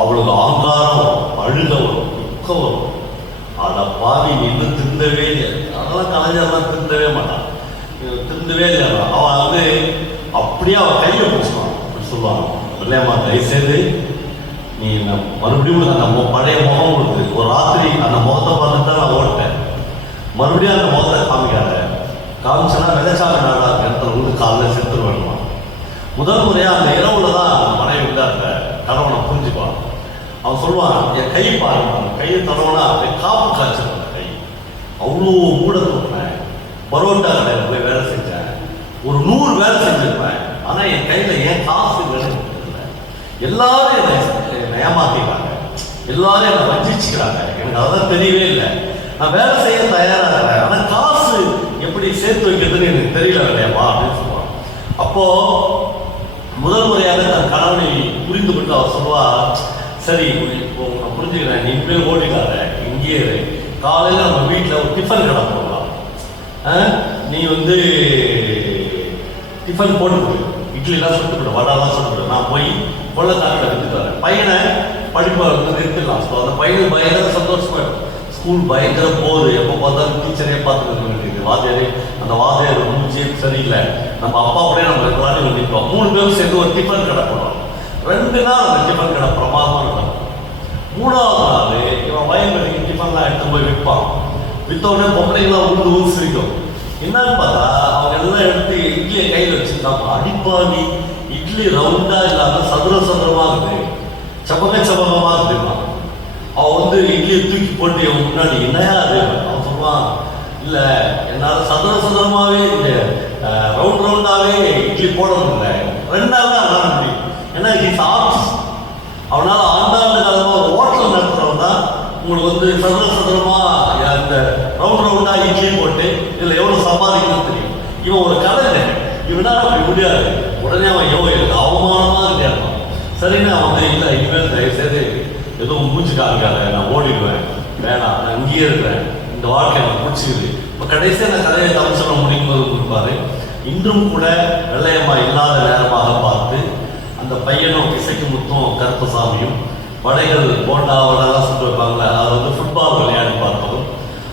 அவளுக்கு ஆங்காரம் அழுக வரும், துக்கம் வரும். அதை பாவி நீ இன்னும் திருந்தவே இல்லை. அதெல்லாம் கலைஞர்லாம் திருந்தவே மாட்டான், திருந்தவே இல்லை. அவன் வந்து அப்படியே அவன் கையை பிடிச்சிடுவான். அப்படி சொல்லுவான், இல்லையம்மா தயவுசெய்து நீ மறுபடியும் அந்த பழைய முகம் கொடுத்து, ஒரு ராத்திரி அந்த முகத்தை பார்த்துட்டு தான் நான் ஓட்டேன், மறுபடியும் அந்த முகத்தை காமிக்காத, காமிச்சேன்னா வெள்ளச்சாமி நாடா இடத்துல வந்து காலையில் செத்துரு வேணுமா. முதல் முறையாக அந்த இரவுல தான் அந்த மனைவி வந்து அந்த கணவனை புரிஞ்சுக்குவான். அவன் சொல்லுவான், என் கை பாருங்க, கையை தடவுனா காப்பு காய்ச்சிருந்த கை, அவ்வளோ மூட தோட்டினேன், பரோட்டா கடையில் போய் வேலை செஞ்சேன், ஒரு 100 வேலை செஞ்சிருப்பேன், ஆனால் என் கையில் ஏன் காசு வேலை இல்லை. எல்லாரும் என்னை ஏமாத்திக்கிறாங்க, எல்லாரும் என்னை வஞ்சிச்சுக்கிறாங்க, எனக்கு அதெல்லாம் தெரியவே இல்லை. நான் வேலை செய்ய தயாராக இருக்கிறேன், ஆனால் காசு எப்படி சேர்த்து வைக்கிறதுன்னு எனக்கு தெரியல இல்லையாமா அப்படின்னு சொல்லுவான். அப்போ முதல் முறையாக தன் கணவனை புரிந்து கொண்டு அவர் சொல்லுவா, சரி இப்போ நான் புரிஞ்சுக்கிறேன், நீ இப்படியே ஓடிக்காத, இங்கேயே காலையில் நம்ம வீட்டில் ஒரு டிஃபன் கடை போடலாம், நீ வந்து டிஃபன் போட்டு இட்லிலாம் சுட்டுவிடும், வடாலாம் சுட்டுவிடும், நான் போய் கொள்ளக்காட்டில் விட்டுட்டு வரேன், பையனை படிப்பை வந்து நிறுத்திடலாம். ஸோ அந்த பையனுக்கு பயங்கர சந்தோஷமா இருக்கும். ஸ்கூல் பயங்கர போகுது, எப்போ பார்த்தாலும் டீச்சரே பார்த்துட்டு வேண்டியது, வாத்தியாரே அந்த வாத்தியார் மூச்சே சரியில்லை, நம்ம அப்பா அப்படியே நம்ம எல்லாரும் நிற்போம். 3 பேரும் சேர்ந்து ஒரு டிஃபன் கடை போடுவோம். 2 நாள் அந்த டிஃபன் கடை பிரமாதமாக இருக்கும். 3ஆவது நாள் இவன் வயல்வெளிக்கு டிஃபன்லாம் எடுத்து போய் விற்பான். விற்றவுடனே பொம்பளைங்களாம் ஊந்து சிரிக்கும். என்னன்னு பார்த்தா அவங்க எல்லாம் எடுத்து இட்லியை கையில் வச்சுருந்தாங்க. அடிப்பாவி, இட்லி ரவுண்டா இல்லாமல் சதுரமாக இருக்குது, சபகமாக இருக்குமா. அவன் வந்து இட்லியை தூக்கி போட்டு அவன் முன்னாடி என்னையா அது, அவன் சொல்லுவான், இல்லை என்னால் சதுரமாகவே இந்த ரவுண்டாகவே இட்லி போட முடியல, 2 நாள் தான் ஆட முடியும். ஏன்னா இட்ஸ் ஆர்ட்ஸ். அவனால் ஆண்டாண்டு காலமாக ஒரு ஹோட்டல் நடத்துகிறவன் தான் உங்களுக்கு வந்து சதுரமாக அந்த ரவுண்டா இட்லி போட்டு இதில் எவ்வளோ சம்பாதிக்கணும்னு தெரியும். இவன் ஒரு கலைஞர், இவனால் அப்படி முடியாது. உடனே அவன் அவமானமாக இருக்கான். சரின்னு அவன் வந்து இல்லை இனிமேல் தயவுசெய்து எதுவும் மூச்சு காமிக்காத, நான் ஓடிடுவேன், வேணாம் நான் இங்கேயே இருக்கிறேன், இந்த வாழ்க்கை எனக்கு பிடிச்சிக்குது. இப்போ கடைசியாக நான் கதையை தமிழ்ச்சல முடிக்கும்போது கொடுப்பாரு. இன்றும் கூட வெள்ளையம்மா இல்லாத நேரமாக பார்த்து அந்த பையனும் இசைக்கு முத்தும் கருப்பசாமியும் வடைகள் போண்டா வடைலாம் சுட்டு வைப்பாங்களே, அதை வந்து ஃபுட்பால் விளையாடி பார்ப்பதும்,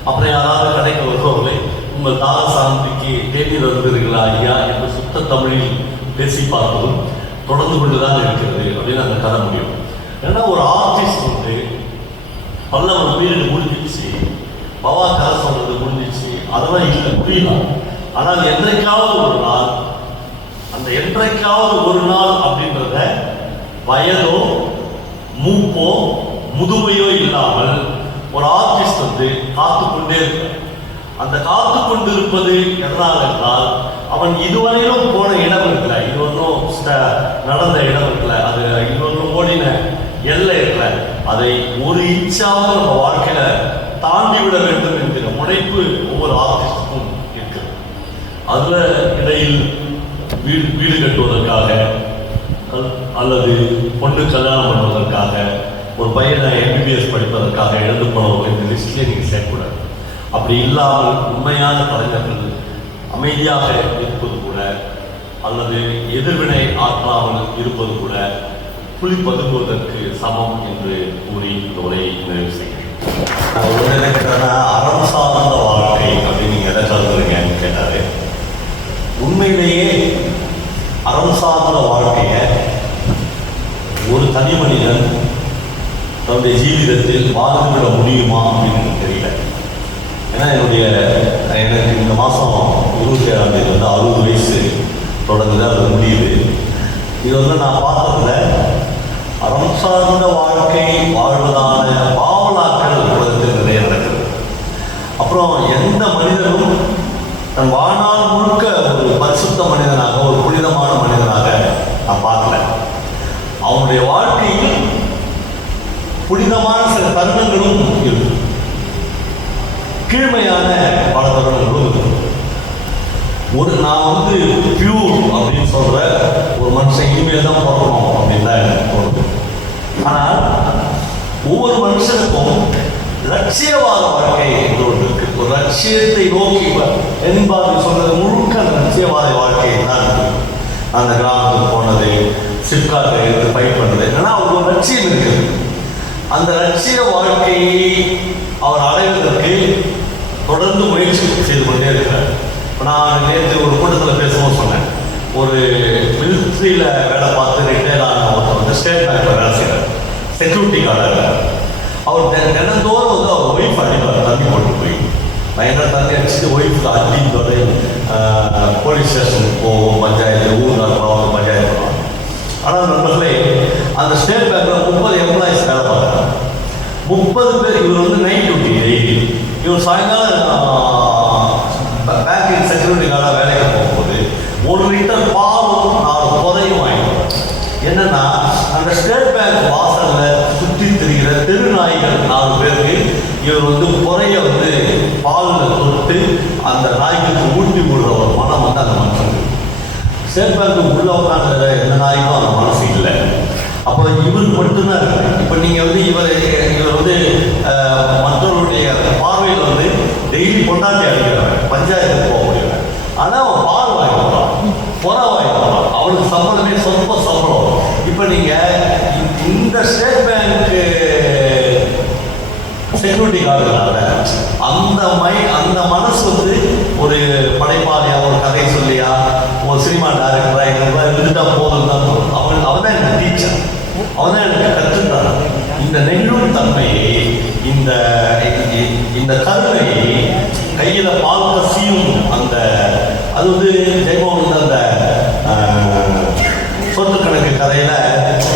அப்புறம் யாராவது கடைக்கு வருபவர்களை உங்கள் தார சாந்திக்கு தேநீர் வந்துருங்களா ஐயா என்று சுத்த தமிழில் பேசி பார்ப்பதும் தொடர்ந்து கொண்டு தான் இருக்கிறது அப்படின்னு அந்த கதை முடியும். ஏன்னா ஒரு ஆர்டிஸ்ட் வந்து பல்லவன் பீரியட் முடிஞ்சிச்சு, பவா கதை சொல்றது முடிஞ்சிச்சு, அதெல்லாம் இல்லை புரியலாம். ஆனால் என்றைக்காவது ஒரு நாள், அந்த என்றைக்காவது ஒரு நாள் அப்படின்றத வயதோ மூப்போ முதுமையோ இல்லாமல் ஒரு ஆர்டிஸ்ட் வந்து காத்து கொண்டே இருக்க. அந்த காத்து கொண்டு இருப்பது எதனால் என்றால், அவன் இதுவரையிலும் போன இடம் இருக்கல, இதுவரையும் நடந்த இடம் இருக்கல, அது இதுவரையும் ஓடின எல்லை இருக்கல, அதை ஒரு இன்ச்சாவது நம்ம வாழ்க்கையில தாண்டி விட வேண்டும் என்கிற முனைப்பு ஒவ்வொரு ஆர்டிஸ்டுக்கும் இருக்கிறது. அதுல இடையில் வீடு கட்டுவதற்காக அல்லது பொண்ணு கல்யாணம் பண்ணுவதற்காக, ஒரு பையனை MBBS படிப்பதற்காக எழுந்து போனவங்க இந்த லிஸ்ட்லேயே நீங்கள் சேர்க்கக்கூடாது. அப்படி இல்லாமல் உண்மையான கலைஞர்கள் அமைதியாக இருப்பது கூட, அல்லது எதிர்வினை ஆற்றாமல் இருப்பது கூட புலி பதுங்குவதற்கு சமம் என்று கூறி இந்த உரையை நிறைவு செய்கிறேன். அறம் சார்ந்த வாழ்க்கை அப்படின்னு நீங்கள் எதை கருதுறீங்கன்னு கேட்டாரு. உண்மையிலேயே அறம் சார்ந்த வாழ்க்கையை ஒரு தனி மனிதன் தன்னுடைய ஜீவிதத்தில் வாழ்ந்துவிட முடியுமா அப்படின்னு எனக்கு தெரியல. ஏன்னா எனக்கு இந்த மாதம் 27ஆம் தேதி வந்து 60 வயசு தொடங்குது, அது முடியுது. இது வந்து நான் பார்த்ததுல அறம் சார்ந்த வாழ்க்கை வாழ்வதான பாவலாக்கள் உலகத்தில் நிறைய நடக்குது. அப்புறம் எந்த மனிதனும் தன் வாழ்நாள் முழுக்க ஒரு பரிசுத்த மனிதனாக, ஒரு புனிதமான மனிதனாக நான் பார்க்கல. அவனுடைய வாழ்க்கையில் புனிதமான சில தருணங்களும் இருக்கு, கீழ்மையான பல தருணங்களும் இருக்கு. நான் வந்து பியூர் அப்படின்னு சொல்ற ஒரு மனுஷன் இனிமேல் தான் பிறக்கணும் அப்படின்னு தான் எனக்கு தோணுது. ஆனால் ஒவ்வொரு மனுஷனுக்கும் லட்சியவாத வாழ்க்கை என்று ஒன்று இருக்கு. ஒரு லட்சியத்தை நோக்கி என்பார்கள் சொல்றது முழுக்க லட்சியவாத வாழ்க்கை தான் இருக்கு. அந்த கிராமத்துக்கு போனது, சிப்காட்டை எடுத்து ஃபைட் பண்ணது, ஏன்னா அவருக்கு ஒரு லட்சியம் இருக்குது. அந்த லட்சிய வாழ்க்கையை அவர் அடைவதற்கு தொடர்ந்து முயற்சி செய்து கொண்டே இருக்கிறார். இப்போ நான் நேற்று ஒரு கூட்டத்தில் பேசும்போது சொன்னேன், ஒரு மிலிட்ரியில் வேலை பார்த்து ரிட்டையர் ஆன ஒருத்தர் வந்து ஸ்டேட் பேங்க்கில் வேலை செய்கிறார், செக்யூரிட்டி கார்டாக. அவர் தினந்தோறும் வந்து அவர் ஒய்ஃப் அடிப்பார், தண்ணி போட்டு போய் பயங்கர தண்ணி அடிச்சுட்டு ஒய்ஃபுக்கு அடித்தோட போலீஸ் ஸ்டேஷனுக்கு போவோம், பஞ்சாயத்து ஊரில் வந்து பஞ்சாயத்து பண்ணுவாங்க. ஆனால் நண்பர்களே, அந்த ஸ்டேட் பேங்க்கில் 30 எம்ப்ளாயிஸ் வேலை பார்க்குறாங்க. 30 பேர். இவர் வந்து நைட் டியூட்டி டெய்லி. இவர் சாயங்காலம் பேங்கிங் செக்யூரிட்டி கார்டாக வேலைக்கு போகும்போது 1 லிட்டர் பாலும் 4 புதையும் வாங்கிடுவார். என்னன்னா, அந்த ஸ்டேட் பேங்க் வாசல்ல சுற்றி திரிகிற தெருநாய்கள் 4 பேருக்கு இவர் வந்து புறைய வந்து பாலில் தொட்டு அந்த நாய்க்கு ஊட்டி விடுற ஒரு மனம் வந்து அந்த மனுஷனுக்கு. ஸ்டேட் பேங்க்கு உள்ள உட்காந்துற எந்த நாய்க்கும் அந்த மனசு இல்லை. அப்போ இவர் மட்டும்தான் இருக்கு. இப்போ நீங்கள் வந்து இவர் வந்து மற்றவருடைய பார்வையில் வந்து டெய்லி கொண்டாட்டி அடிக்கிறாங்க, பஞ்சாயத்துக்கு போக முடியல. ஆனால் அவன் பால் வாங்கி போகிறான், புற வாங்கி போகிறான், அவனுக்கு சம்பளமே சொற்ப சம்பளம். இப்போ நீங்கள் இந்த ஸ்டேட் பேங்க்கு செக்யூரிட்டி கார்டுனால அந்த மனசு வந்து ஒரு படைப்பாளியா, ஒரு கதை சொல்லியா, ஒரு சினிமா டைரக்டரா இதெல்லாம் இருந்துட்டா போதும் தான் தோணும். அவன் தான் எனக்கு டீச்சர், அவன் தான் எனக்கு கற்றுட்டான். இந்த நெகிழும் தன்மையை, இந்த கருணையை, கையில பால் கசியும் அது வந்து ஜெயமோகன் அந்த சொத்து கணக்கு கதையில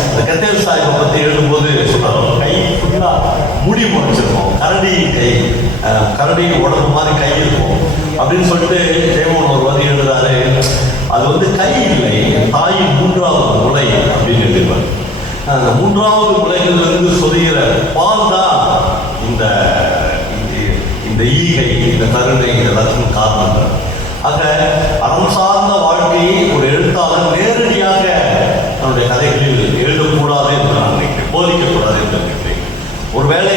இந்த கத்தேல் சாஹிப்பை பற்றி எழுதும்போது சொன்னார், கை ஃபுல்லாக முடி முடிச்சிருக்கோம், கரடி உடம்பு மாதிரி கை இருக்கும் அப்படின்னு சொல்லிட்டு ஜெயமோகன் ஒரு வரி எழுதுறாரு. அது வந்து கை இல்லை, தாயின் 3வது முளை அப்படின்னு எழுதிருப்பார். அந்த 3வது முளைகளிலிருந்து சொல்லுகிற பால் தான் இந்த ஈகை, இந்த கருணை, எல்லாத்துக்கும் காரணம். ஆக அறம் சார்ந்த வாழ்க்கையை ஒரு எழுத்தாளர் நேரடியாக தன்னுடைய கதைகளில் எழுதக்கூடாது என்று நான் நினைக்கிறேன், போதிக்கக்கூடாது என்று நினைக்கிறேன். ஒருவேளை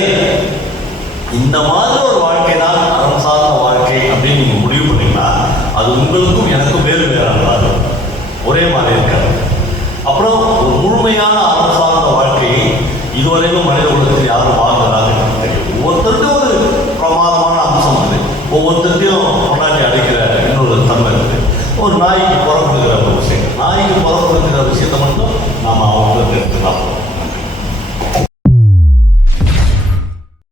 இந்த மாதிரி ஒரு வாழ்க்கை தான் அறம் சார்ந்த வாழ்க்கை அப்படின்னு நீங்கள் முடிவு பண்ணீங்கன்னா அது உங்களுக்கும் எனக்கும் வேறானது, ஒரே மாதிரி இருக்காது. அப்புறம் ஒரு முழுமையான அறம் சார்ந்த வாழ்க்கையை இதுவரைக்கும் மனித உலகத்தில் யாரும் வாழ்ந்ததாக தெரியும். ஒவ்வொருத்தருக்கும் ஒரு பிரமாதமான அம்சம் இருக்குது, ஒவ்வொருத்தருக்கையும் கொண்டாடி அடைக்கிற இன்னொரு தன்மை இருக்குது. ஒரு நாய்க்கு புறப்படுகிற ஒரு விஷயம், நாய்க்கு புறப்படுகிற விஷயத்தை மட்டும்